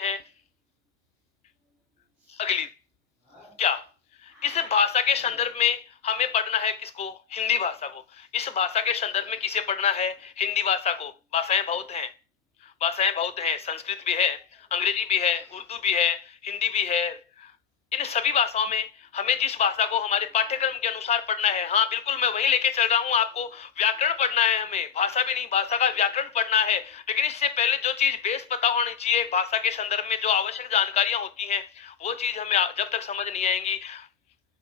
हैं अगली, क्या इस भाषा के संदर्भ में हमें पढ़ना है किसको? हिंदी भाषा को। इस भाषा के संदर्भ में किसे पढ़ना है? हिंदी भाषा को। भाषाएं बहुत हैं, भाषाएं बहुत हैं, संस्कृत भी है, अंग्रेजी भी है, उर्दू भी है, हिंदी भी है। इन सभी भाषाओं में हमें जिस भाषा को हमारे पाठ्यक्रम के अनुसार पढ़ना है, हाँ बिल्कुल मैं वही लेके चल रहा हूं, आपको व्याकरण पढ़ना है, हमें भाषा भी नहीं, भाषा का व्याकरण पढ़ना है। लेकिन इससे पहले जो चीज बेस पता होनी चाहिए, भाषा के संदर्भ में जो आवश्यक जानकारियां होती हैं, वो चीज हमें जब तक समझ नहीं आएंगी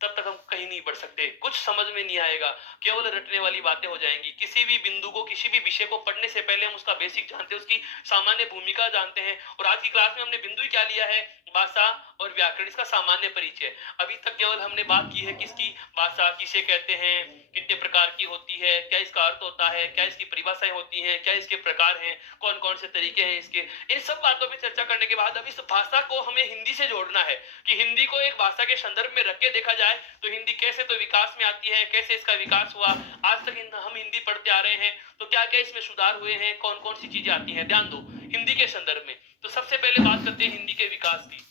तब तक हम कहीं नहीं बढ़ सकते। कुछ समझ में नहीं आएगा, केवल रटने वाली बातें हो जाएंगी। किसी भी बिंदु को, किसी भी विषय को पढ़ने से पहले हम उसका बेसिक जानते हैं, उसकी सामान्य भूमिका जानते हैं। और आज की क्लास में हमने बिंदु क्या लिया है? भाषा और व्याकरण, इसका सामान्य परिचय। अभी तक केवल हमने बात की है किसकी? भाषा किसे कहते हैं, कितने प्रकार की होती है, क्या इसका अर्थ होता है, क्या इसकी परिभाषाएं होती हैं, क्या इसके प्रकार हैं, कौन कौन से तरीके हैं इसके। इन सब बातों पर चर्चा करने के बाद अब इस भाषा को हमें हिंदी से जोड़ना है कि हिंदी को एक भाषा के संदर्भ में रख के देखा जाए तो हिंदी कैसे तो विकास में आती है, कैसे इसका विकास हुआ, आज तक हम हिंदी पढ़ते आ रहे हैं तो क्या क्या इसमें सुधार हुए हैं, कौन कौन सी चीजें आती हैं। ध्यान दो हिंदी के संदर्भ में। तो सबसे पहले बात करते हैं हिंदी के विकास की।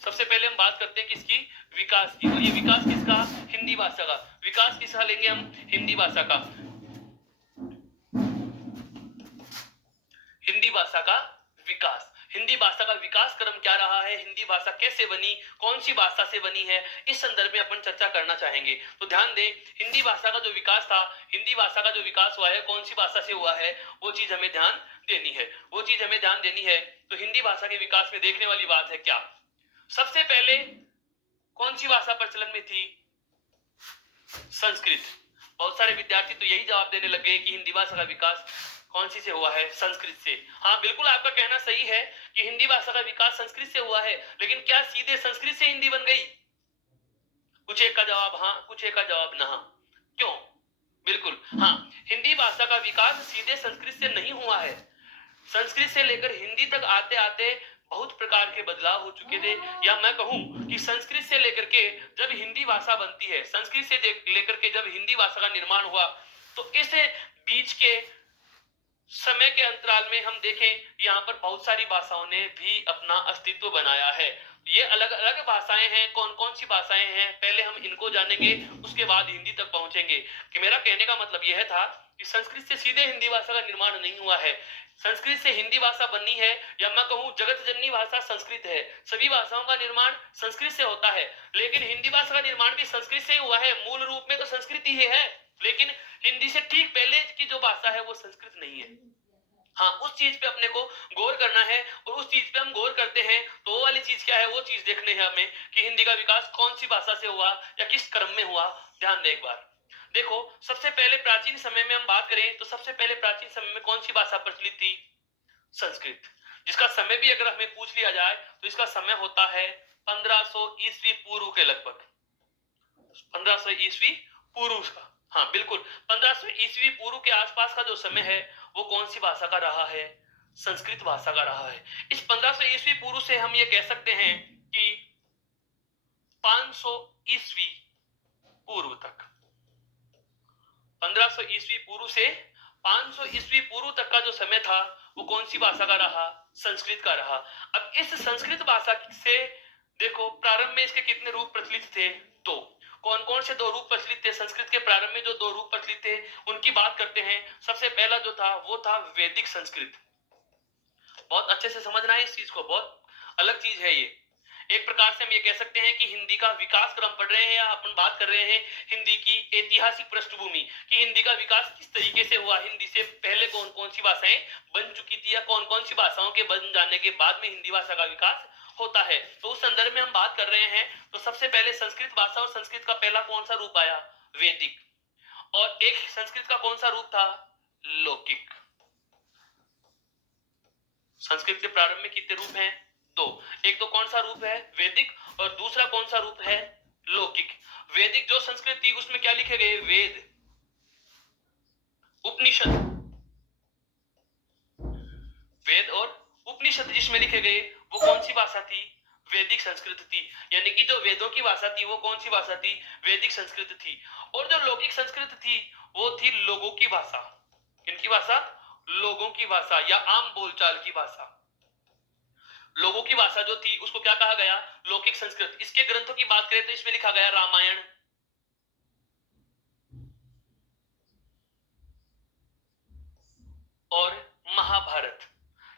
सबसे पहले हम बात करते हैं किसकी? विकास की। और ये विकास किसका? हिंदी भाषा का। विकास किसका लेंगे हम? हिंदी भाषा का। हिंदी भाषा का विकास। हिंदी भाषा का विकास क्रम क्या रहा है, हिंदी भाषा कैसे बनी, कौन सी भाषा से बनी है, इस संदर्भ में अपन चर्चा करना चाहेंगे। तो ध्यान दें, हिंदी भाषा का जो विकास था, हिंदी भाषा का जो विकास हुआ है, कौन सी भाषा से हुआ है, वो चीज हमें ध्यान देनी है, वो चीज हमें ध्यान देनी है। तो हिंदी भाषा के विकास में देखने वाली बात है क्या? सबसे पहले कौन सी भाषा प्रचलन में थी? संस्कृत। बहुत सारे विद्यार्थी तो यही जवाब देने लगे कि हिंदी भाषा का विकास कौन सी से हुआ है? संस्कृत से। हाँ बिल्कुल आपका कहना सही है कि हिंदी भाषा का विकास संस्कृत से हुआ है, लेकिन क्या सीधे संस्कृत से हिंदी बन गई? कुछ एक का जवाब हाँ, कुछ एक का जवाब ना। क्यों? बिल्कुल हाँ, हिंदी भाषा का विकास सीधे संस्कृत से नहीं हुआ है। संस्कृत से लेकर हिंदी तक आते आते बहुत प्रकार के बदलाव हो चुके थे, या मैं कहूं कि संस्कृत से लेकर के जब हिंदी भाषा बनती है, संस्कृत से लेकर के जब हिंदी भाषा का निर्माण हुआ, तो इस बीच के समय के अंतराल में हम देखें यहाँ पर बहुत सारी भाषाओं ने भी अपना अस्तित्व बनाया है। ये अलग अलग भाषाएं हैं। कौन कौन सी भाषाएं हैं, पहले हम इनको जानेंगे, उसके बाद हिंदी तक पहुंचेंगे। कि मेरा कहने का मतलब यह था कि संस्कृत से सीधे हिंदी भाषा का निर्माण नहीं हुआ है। संस्कृत से हिंदी भाषा बननी है, या मैं कहूं जगत जननी भाषा संस्कृत है। सभी भाषाओं का निर्माण संस्कृत से होता है, लेकिन हिंदी भाषा का निर्माण भी संस्कृत से ही हुआ है। मूल रूप में तो संस्कृत ही है, लेकिन हिंदी से ठीक पहले की जो भाषा है वो संस्कृत नहीं है। हाँ, उस चीज पे अपने को गौर करना है, और उस चीज पे हम गौर करते हैं तो वो वाली चीज क्या है, वो चीज देखने है हमें कि हिंदी का विकास कौन सी भाषा से हुआ या किस क्रम में हुआ। ध्यान दें एक बार। देखो, सबसे पहले प्राचीन समय में हम बात करें तो सबसे पहले प्राचीन समय में कौन सी भाषा प्रचलित थी? संस्कृत। जिसका समय भी अगर हमें पूछ लिया जाए तो इसका समय होता है 1500 ईस्वी पूर्व के लगभग। 1500 ईस्वी पूर्व का, हाँ बिल्कुल 1500 ईस्वी पूर्व के आसपास का जो समय है वो कौन सी भाषा का रहा है? संस्कृत भाषा का रहा है। इस 1500 ईस्वी पूर्व से हम ये कह सकते हैं कि 500 ईस्वी पूर्व तक, 1500 ईस्वी पूर्व से 500 ईस्वी पूर्व तक का जो समय था वो कौन सी भाषा का रहा? संस्कृत का रहा। अब इस संस्कृत भाषा से देखो, प्रारंभ में इसके कितने रूप प्रचलित थे? दो। कौन कौन से दो रूप प्रचलित थे? संस्कृत के प्रारंभ में जो दो रूप प्रचलित थे उनकी बात करते हैं। सबसे पहला जो था वो था वैदिक संस्कृत। बहुत अच्छे से समझना है इस चीज को, बहुत अलग चीज है ये। एक प्रकार से हम ये कह सकते हैं कि हिंदी का विकास क्रम पढ़ रहे हैं, या अपन बात कर रहे हैं हिंदी की ऐतिहासिक पृष्ठभूमि कि हिंदी का विकास किस तरीके से हुआ, हिंदी से पहले कौन कौन सी भाषाएं बन चुकी थी, या कौन कौन सी भाषाओं के बन जाने के बाद में हिंदी भाषा का विकास होता है। तो उस संदर्भ में हम बात कर रहे हैं। तो सबसे पहले संस्कृत भाषा, और संस्कृत का पहला कौन सा रूप आया? वैदिक। और एक संस्कृत का कौन सा रूप था? लौकिक। संस्कृत के प्रारंभ में कितने रूप हैं? दो। एक तो कौन सा रूप है? वैदिक। और दूसरा कौन सा रूप है? लौकिक। वैदिक जो संस्कृत थी उसमें क्या लिखे गए? वेद, उपनिषद। वेद और उपनिषद जिसमें लिखे गए वो कौन सी भाषा थी? वैदिक संस्कृत थी। यानी कि जो वेदों की भाषा थी वो कौन सी भाषा थी? वैदिक संस्कृत थी। और जो लौकिक संस्कृत थी वो थी लोगों की भाषा। किनकी भाषा? लोगों की भाषा, या आम बोलचाल की भाषा। लोगों की भाषा जो थी उसको क्या कहा गया? लौकिक संस्कृत। इसके ग्रंथों की बात करें तो इसमें लिखा गया रामायण और महाभारत।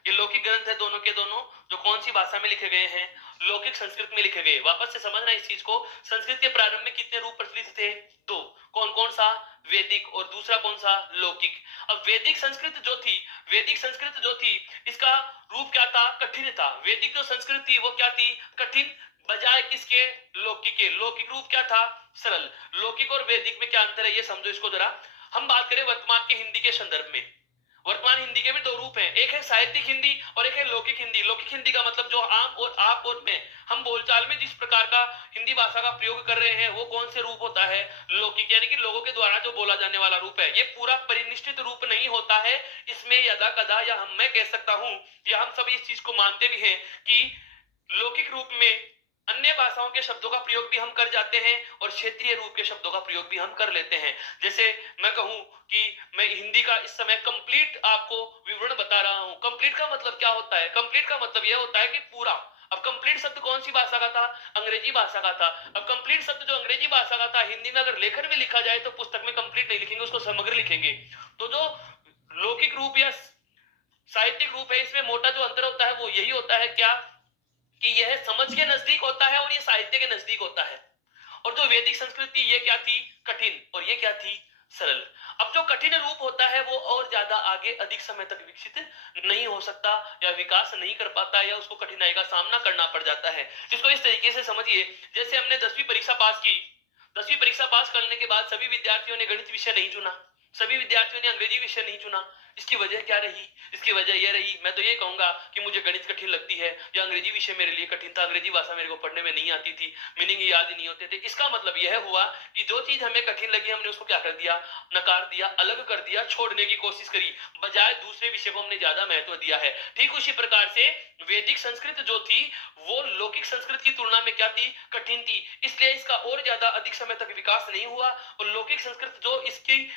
ये लौकिक ग्रंथ है दोनों के दोनों, जो कौन सी भाषा में लिखे गए हैं? लौकिक संस्कृत में लिखे गए। वापस से समझना इस चीज को, संस्कृत के प्रारंभ में कितने रूप प्रचलित थे? दो। कौन कौन सा? वैदिक और दूसरा कौन सा? लौकिक। अब वैदिक संस्कृत जो थी, वैदिक संस्कृत जो थी इसका रूप क्या था? कठिन था। वैदिक जो संस्कृत थी वो क्या थी? कठिन, बजाय किसके? लौकिक के। लौकिक रूप क्या था? सरल। लौकिक और वैदिक में क्या अंतर है ये समझो इसको जरा। हम बात करें वर्तमान के हिंदी के संदर्भ में, वर्तमान हिंदी के भी दो रूप हैं, एक है साहित्यिक हिंदी और एक है लौकिक हिंदी। लौकिक हिंदी का मतलब जो आम और आप और मैं, हम बोलचाल में जिस प्रकार का हिंदी भाषा का प्रयोग कर रहे हैं वो कौन से रूप होता है? लौकिक, यानी कि लोगों के द्वारा जो बोला जाने वाला रूप है। ये पूरा परिनिष्ठित रूप नहीं होता है, इसमें यदा कदा या मैं कह सकता हूं या हम सब इस चीज को मानते भी हैं कि लौकिक रूप में अन्य भाषाओं के शब्दों का प्रयोग भी हम कर जाते हैं और क्षेत्रीय रूप के शब्दों का प्रयोग भी हम कर लेते हैं। जैसे मैं कहूं कि मैं हिंदी का इस समय कंप्लीट आपको विवरण बता रहा हूं। कंप्लीट का मतलब क्या होता है? कंप्लीट का मतलब यह होता है कि पूरा। अब कंप्लीट शब्द कौन सी भाषा का था? अंग्रेजी भाषा का था। अब कंप्लीट शब्द जो अंग्रेजी भाषा का था, हिंदी में अगर लेखन भी लिखा जाए तो पुस्तक में कंप्लीट नहीं लिखेंगे, उसको समग्र लिखेंगे। तो जो लौकिक रूप या साहित्यिक रूप है, इसमें मोटा जो अंतर होता है वो यही होता है क्या, कि यह समझ के नजदीक होता है और ये साहित्य के नजदीक होता है। और जो वैदिक संस्कृति ये क्या थी? कठिन, और ये क्या थी? सरल। अब जो कठिन रूप होता है वो और ज्यादा आगे अधिक समय तक विकसित नहीं हो सकता या विकास नहीं कर पाता या उसको कठिनाई का सामना करना पड़ जाता है। इसको इस तरीके से समझिए, जैसे हमने 10वीं परीक्षा पास की, 10वीं परीक्षा पास करने के बाद सभी विद्यार्थियों ने गणित विषय नहीं चुना, सभी विद्यार्थियों ने अंग्रेजी विषय नहीं चुना। इसकी वजह क्या रही? इसकी वजह यह रही, मैं तो ये कहूंगा कि मुझे गणित कठिन लगती है या अंग्रेजी विषय मेरे लिए कठिन था, अंग्रेजी भाषा मेरे को पढ़ने में नहीं आती थी, मीनिंग याद ही नहीं होते थे। इसका मतलब यह हुआ कि जो चीज हमें कठिन लगी हमने उसको क्या कर दिया? नकार दिया, अलग कर दिया, छोड़ने की कोशिश करी, बजाय दूसरे विषय को हमने ज्यादा महत्व दिया है। ठीक उसी प्रकार से वैदिक संस्कृत जो थी वो लौकिक संस्कृत की तुलना में क्या थी? कठिन थी, इसलिए इसका और ज्यादा अधिक समय तक विकास नहीं हुआ। और लौकिक संस्कृत जो इसकी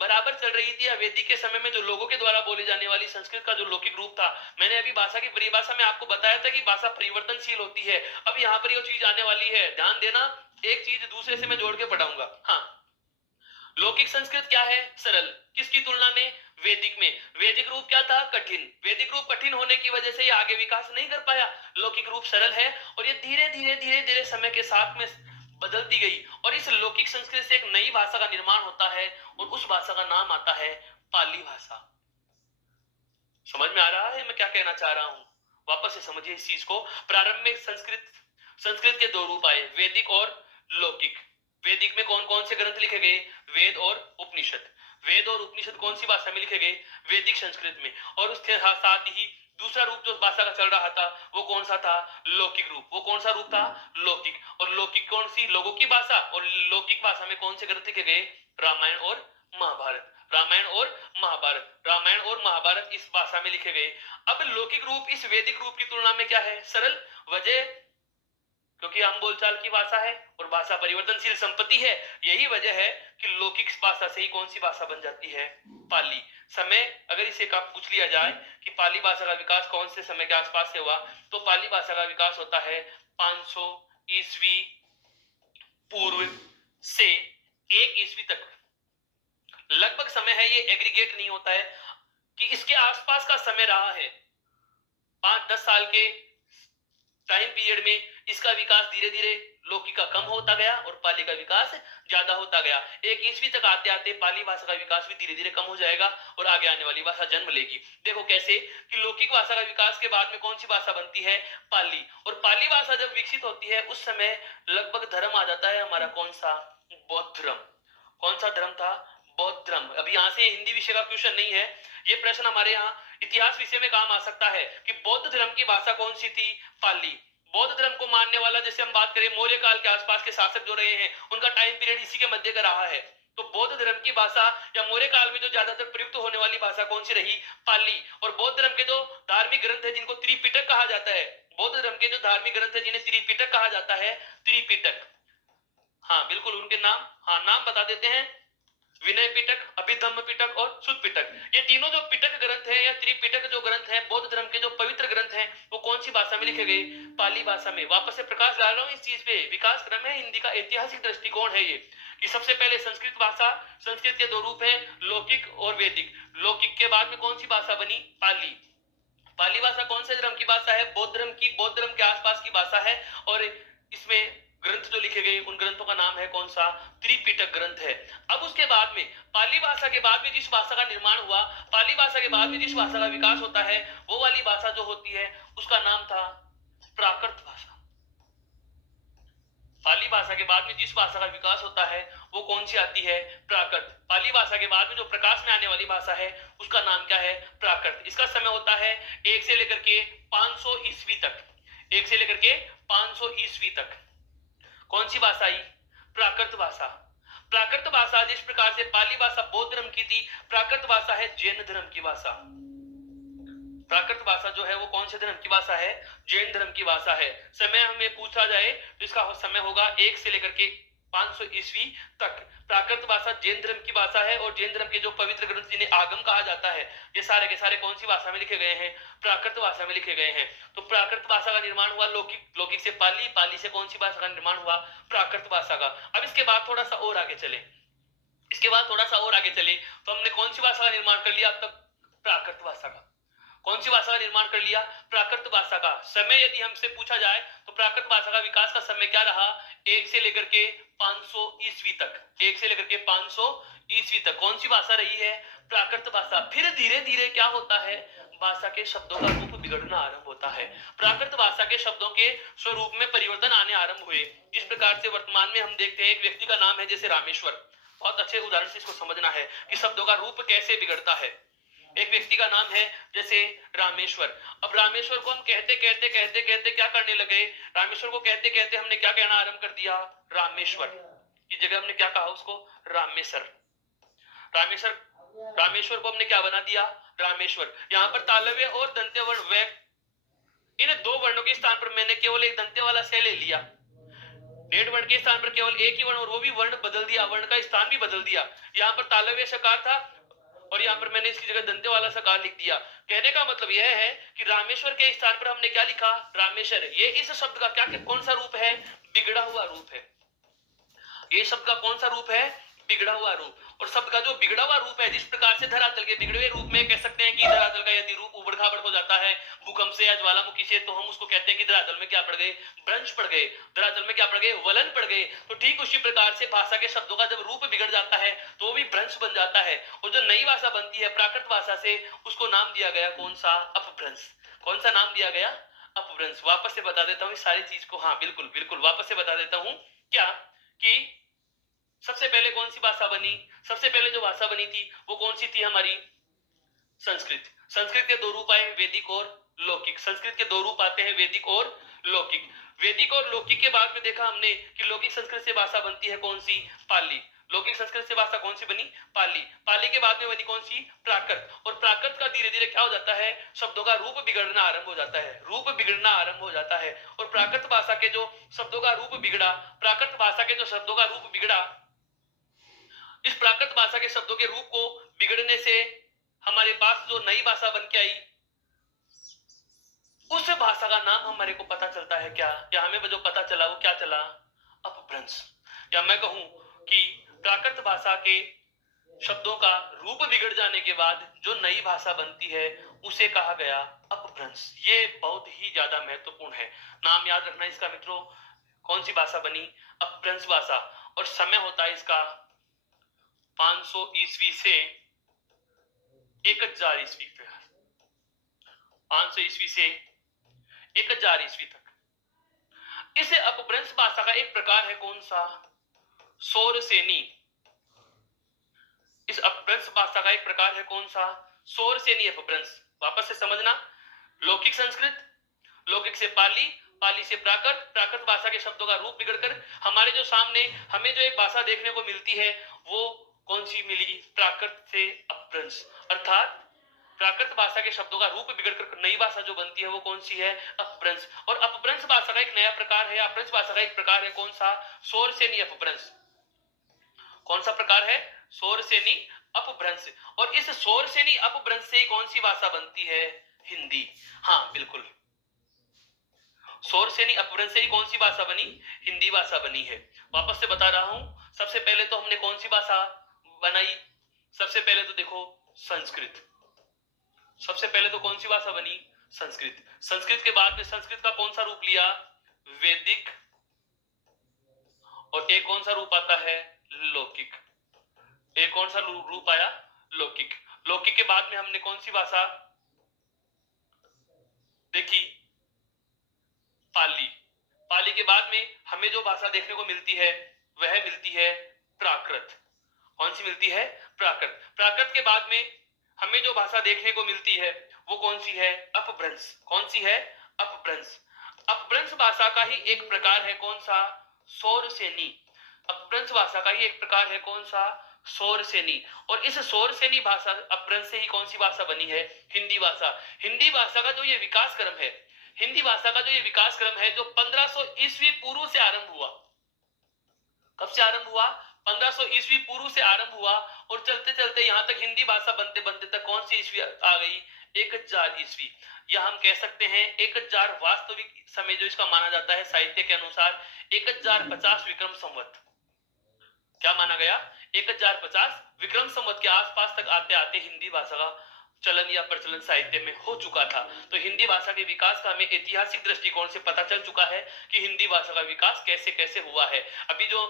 बराबर चल रही थी, वैदिक के समय में जो लोगों के द्वारा बोली जाने वाली संस्कृत का जो लौकिक रूप था, मैंने अभी भाषा की परिभाषा में आपको बताया था कि भाषा परिवर्तनशील होती है। अब यहाँ पर ये चीज आने वाली है, ध्यान देना, एक चीज दूसरे से मैं जोड़ के पढ़ाऊंगा। हाँ, लौकिक संस्कृत क्या है? सरल। किसकी तुलना में? वैदिक में। वैदिक रूप क्या था? कठिन। वैदिक रूप कठिन होने की वजह से ये आगे विकास नहीं कर पाया। लौकिक रूप सरल है और ये धीरे धीरे धीरे धीरे समय के साथ में बदलती गई और इस लौकिक संस्कृत से एक नई भाषा का निर्माण होता है और उस भाषा का नाम आता है पाली भाषा। समझ में आ रहा है मैं क्या कहना चाह रहा हूं? वापस से समझिए इस चीज को। प्रारंभ में संस्कृत के दो रूप आए, वैदिक और लौकिक। वैदिक में कौन कौन से ग्रंथ लिखे गए? वेद और उपनिषद। वेद और उपनिषद कौन सी भाषा में लिखे गए? वैदिक संस्कृत में। और उसके साथ ही दूसरा रूप जो भाषा का चल रहा था वो कौन सा था? लौकिक रूप। वो कौन सा रूप था? लौकिक। और लौकिक कौन सी? लोगों की भाषा। और लौकिक भाषा में कौन से ग्रंथ लिखे गए? रामायण और महाभारत। रामायण और महाभारत, रामायण और महाभारत इस भाषा में लिखे गए। अब लौकिक रूप इस वैदिक रूप की तुलना में क्या है? सरल। वजह, क्योंकि हम बोलचाल की भाषा है और भाषा परिवर्तनशील संपत्ति है। यही वजह है कि लौकिक भाषा से ही कौन सी भाषा बन जाती है? पाली। समय, अगर इसे पूछ लिया जाए कि पाली भाषा का विकास कौन से समय के आसपास से हुआ, तो पाली भाषा का विकास होता है 500 ईस्वी पूर्व से 1 ईस्वी तक। लगभग समय है, ये एग्रीगेट नहीं होता है कि इसके आसपास का समय रहा है। 5-10 साल के टाइम पीरियड में इसका विकास धीरे धीरे लौकिक का कम होता गया और पाली का विकास ज्यादा होता गया। 1 ईस्वी तक आते आते पाली भाषा का विकास भी धीरे धीरे कम हो जाएगा और आगे आने वाली भाषा जन्म लेगी। देखो कैसे कि लौकिक भाषा का विकास के बाद में कौन सी भाषा बनती है? पाली। और पाली भाषा जब विकसित होती है उस समय लगभग धर्म आ जाता है हमारा कौन सा? बौद्ध धर्म। कौन सा धर्म था? बौद्ध धर्म। अब यहाँ से हिंदी विषय का क्वेश्चन नहीं है, ये प्रश्न हमारे यहाँ इतिहास विषय में काम आ सकता है कि बौद्ध धर्म की भाषा कौन सी थी? पाली। बौद्ध धर्म को मानने वाला, जैसे हम बात करें मौर्य काल के आसपास के शासक जो रहे हैं उनका टाइम पीरियड इसी के मध्य का रहा है। तो बौद्ध धर्म की भाषा या मौर्य काल में जो ज्यादातर प्रयुक्त होने वाली भाषा कौन सी रही? पाली। और बौद्ध धर्म के जो धार्मिक ग्रंथ है जिनको त्रिपिटक कहा जाता है, बौद्ध धर्म के जो धार्मिक ग्रंथ है जिन्हें त्रिपिटक कहा जाता है, त्रिपिटक, हाँ बिल्कुल उनके नाम, हाँ नाम बता देते हैं। विनय पिटक, अभिधम्म पिटक और सुत पिटक। ये तीनों जो पिटक ग्रंथ है या त्रिपिटक जो ग्रंथ है, बौद्ध धर्म के जो पवित्र ग्रंथ हैं, वो कौन सी भाषा में लिखे गए? पाली भाषा में। वापस से प्रकाश डाल रहा हूं इस चीज पे, विकास क्रम है हिंदी का, ऐतिहासिक दृष्टिकोण है ये, कि सबसे पहले संस्कृत भाषा, संस्कृत के दो रूप हैं, लौकिक और वैदिक। लौकिक के बाद में कौन सी भाषा बनी? पाली। पाली भाषा कौन से धर्म की भाषा है? बौद्ध धर्म की, बौद्ध धर्म के आसपास की भाषा है। और इसमें ग्रंथ जो लिखे गए उन ग्रंथों का नाम है कौन सा? त्रिपिटक ग्रंथ है। अब उसके बाद में पाली भाषा के बाद में जिस भाषा का निर्माण हुआ, पाली भाषा के बाद में जिस भाषा का विकास होता है, वो वाली भाषा जो होती है उसका नाम था प्राकृत भाषा। पाली भाषा के बाद में जिस भाषा का विकास होता है वो कौन सी आती है? प्राकृत। पाली भाषा के बाद में जो प्रकाश में आने वाली भाषा है उसका नाम क्या है? प्राकृत। इसका समय होता है 1 से लेकर के 500 ईस्वी तक। 1 से लेकर के 500 ईस्वी तक कौन सी भाषा आई? प्राकृत भाषा। प्राकृत भाषा जिस प्रकार से पाली भाषा बौद्ध धर्म की थी, प्राकृत भाषा है जैन धर्म की भाषा। प्राकृत भाषा जो है वो कौन से धर्म की भाषा है? जैन धर्म की भाषा है। समय हमें पूछा जाए तो इसका समय होगा 1 से लेकर के 500 ईस्वी तक। प्राकृत भाषा जैन धर्म की भाषा है और जैन धर्म के जो पवित्र ग्रंथ जिन्हें आगम कहा जाता है, ये सारे के सारे कौन सी भाषा में लिखे गए हैं? प्राकृत भाषा में लिखे गए हैं। तो प्राकृत भाषा का निर्माण हुआ लौकिक, लौकिक से पाली, पाली से कौन सी भाषा का निर्माण हुआ? प्राकृत भाषा का। अब इसके बाद थोड़ा सा और आगे चले, इसके बाद थोड़ा सा और आगे चले तो हमने कौन सी भाषा का निर्माण कर लिया अब तक? प्राकृत भाषा का। कौन सी भाषा का निर्माण कर लिया? प्राकृत भाषा का। समय यदि हमसे पूछा जाए तो प्राकृत भाषा का विकास का समय क्या रहा? 1 से लेकर के 500 ईस्वी तक। 1 से लेकर के 500 ईस्वी तक कौन सी भाषा रही है? प्राकृत भाषा। फिर धीरे धीरे क्या होता है? भाषा के शब्दों का रूप बिगड़ना आरंभ होता है। प्राकृत भाषा के शब्दों के स्वरूप में परिवर्तन आने आरंभ हुए। जिस प्रकार से वर्तमान में हम देखते हैं, एक व्यक्ति का नाम है जैसे रामेश्वर, बहुत अच्छे उदाहरण से इसको समझना है कि शब्दों का रूप कैसे बिगड़ता है। एक व्यक्ति का नाम है जैसे रामेश्वर। अब रामेश्वर को हम कहते कहते कहते कहते क्या करने लगे? रामेश्वर को कहते कहते हमने क्या कहना आरंभ कर दिया? रामेश्वर की जगह हमने क्या कहा उसको? रामेश्वर। रामेश्वर, रामेश्वर को हमने क्या बना दिया? रामेश्वर। यहाँ पर तालव्य और दंत्य वर्ण वे, इन दो वर्णों के स्थान पर मैंने केवल एक दंत्य वाला से ले लिया। डेढ़ वर्ण के स्थान पर केवल एक ही वर्ण, और वो भी वर्ण बदल दिया, वर्ण का स्थान भी बदल दिया। यहाँ पर तालव्य सकार था और यहाँ पर मैंने इसकी जगह दंते वाला सकार लिख दिया। कहने का मतलब यह है कि रामेश्वर के स्थान पर हमने क्या लिखा? रामेश्वर। ये इस शब्द का क्या, कौन सा रूप है? बिगड़ा हुआ रूप है। ये शब्द का कौन सा रूप है? बिगड़ा हुआ रूप। और शब्द का जो बिगड़ा हुआ रूप है, जिस प्रकार से धरातल के बिगड़े हुए रूप में कह सकते हैं कि धरातल का यदि रूप उबड़ खाबड़ हो जाता है भूकंप से या ज्वालामुखी से, तो हम उसको कहते हैं कि धरातल में क्या पड़ गए? भ्रंश पड़ गए। धरातल में क्या पड़ गए? वलन पड़ गए। तो ठीक उसी प्रकार से भाषा के शब्दों का जब रूप बिगड़ जाता है तो वो भी भ्रंश बन जाता है। और जो नई भाषा बनती है प्राकृत भाषा से, उसको नाम दिया गया कौन सा? अपभ्रंश। कौन सा नाम दिया गया? अपभ्रंश। वापस से बता देता हूँ इस सारी चीज को, हाँ बिल्कुल बिल्कुल वापस से बता देता हूँ। क्या कि सबसे पहले कौन सी भाषा बनी? सबसे पहले जो भाषा बनी थी वो कौन सी थी? हमारी संस्कृत। संस्कृत के दो रूप आए, वैदिक और लौकिक। संस्कृत के दो रूप आते हैं, वैदिक और लौकिक। वैदिक और लौकिक के बाद में देखा हमने कि लौकिक संस्कृत से भाषा बनती है कौन सी? पाली। लौकिक संस्कृत से भाषा कौन सी बनी? पाली। पाली के बाद में बनी कौन सी? प्राकृत। और प्राकृत का धीरे धीरे क्या हो जाता है? शब्दों का रूप बिगड़ना आरंभ हो जाता है। रूप बिगड़ना आरंभ हो जाता है। और प्राकृत भाषा के जो शब्दों का रूप बिगड़ा, प्राकृत भाषा के जो शब्दों का रूप बिगड़ा, इस प्राकृत भाषा के शब्दों के रूप को बिगड़ने से हमारे पास जो नई भाषा बन के आई, उस भाषा का नाम हमारे को पता चलता है क्या? या हमें जो पता चला वो क्या चला? अपभ्रंश। या मैं कहूं कि प्राकृत भाषा के शब्दों का रूप बिगड़ जाने के बाद जो नई भाषा बनती है उसे कहा गया अपभ्रंश। ये बहुत ही ज्यादा महत्वपूर्ण है, नाम याद रखना इसका मित्रों। कौन सी भाषा बनी? अपभ्रंश भाषा। और समय होता है इसका 500 ईस्वी से 1000 ईस्वी तक। 500 ईस्वी से 1000 ईस्वी तक। इसे अपभ्रंश भाषा का एक प्रकार है कौन सा? सौरसेनी। इस अपभ्रंश भाषा का एक प्रकार है कौन सा? सौरसेनी अपभ्रंश। वापस से समझना, लौकिक संस्कृत, लौकिक से पाली, पाली से प्राकृत, प्राकृत भाषा के शब्दों का रूप बिगड़कर हमारे जो सामने हमें जो एक भाषा देखने को मिलती है वो कौन सी मिली? प्राकृत से अपभ्रंश। अर्थात प्राकृत भाषा के शब्दों का रूप बिगड़कर नई भाषा जो बनती है वो कौन सी है? अपभ्रंश। और अपभ्रंश भाषा का एक नया प्रकार है, अपभ्रंश भाषा का एक प्रकार है कौन सा? सौरसेनी अपभ्रंश। कौन सा प्रकार है? शोर से नहीं अपभ्रंश, और इस शोर से नहीं अपभ्रंश से ही कौन सी भाषा बनती है? हिंदी। हाँ बिल्कुल, शोर से नहीं अपभ्रंश से ही कौन सी भाषा बनी? हिंदी भाषा बनी है। वापस से बता रहा हूं, सबसे पहले तो हमने कौन सी भाषा बनाई? सबसे पहले तो देखो संस्कृत। सबसे पहले तो कौन सी भाषा बनी? संस्कृत। संस्कृत के बाद में संस्कृत का कौन सा रूप लिया? वैदिक। और एक कौन सा रूप आता है? लौकिक। एक कौन सा रूप आया? लौकिक। लौकिक के बाद में हमने कौन सी भाषा देखी? पाली। पाली के बाद में हमें जो भाषा देखने को मिलती है वह मिलती है प्राकृत। कौन सी मिलती है? प्राकृत। प्राकृत के बाद में हमें जो भाषा देखने को मिलती है वो कौन सी है? अपभ्रंश। कौन सी है? अपभ्रंश। अपभ्रंश भाषा का ही एक प्रकार है कौन सा? शौरसेनी। अपभ्रंश भाषा का ही एक प्रकार है कौन सा? शौरसेनी। और इस शौरसेनी भाषा अपभ्रंश से ही कौन सी भाषा बनी है? हिंदी भाषा। हिंदी भाषा का जो ये विकास क्रम है, हिंदी भाषा का जो ये विकास क्रम है, जो 1500 ईस्वी पूर्व से आरंभ हुआ। कब से आरंभ हुआ? 1500 ईस्वी पूर्व से आरंभ हुआ, और चलते चलते यहां तक हिंदी भाषा बनते बनते तक कौन सी ईस्वी आ गई? 1000 ईस्वी। या हम कह सकते हैं 1000 वास्तविक समय जो इसका माना जाता है साहित्य के अनुसार 1050 विक्रम संवत। क्या माना गया? 1050 विक्रम संवत के आसपास तक आते आते हिंदी भाषा का चलन या प्रचलन साहित्य में हो चुका था। तो हिंदी भाषा के विकास का हमें ऐतिहासिक दृष्टिकोण से पता चल चुका है कि हिंदी भाषा का विकास कैसे कैसे हुआ है। अभी जो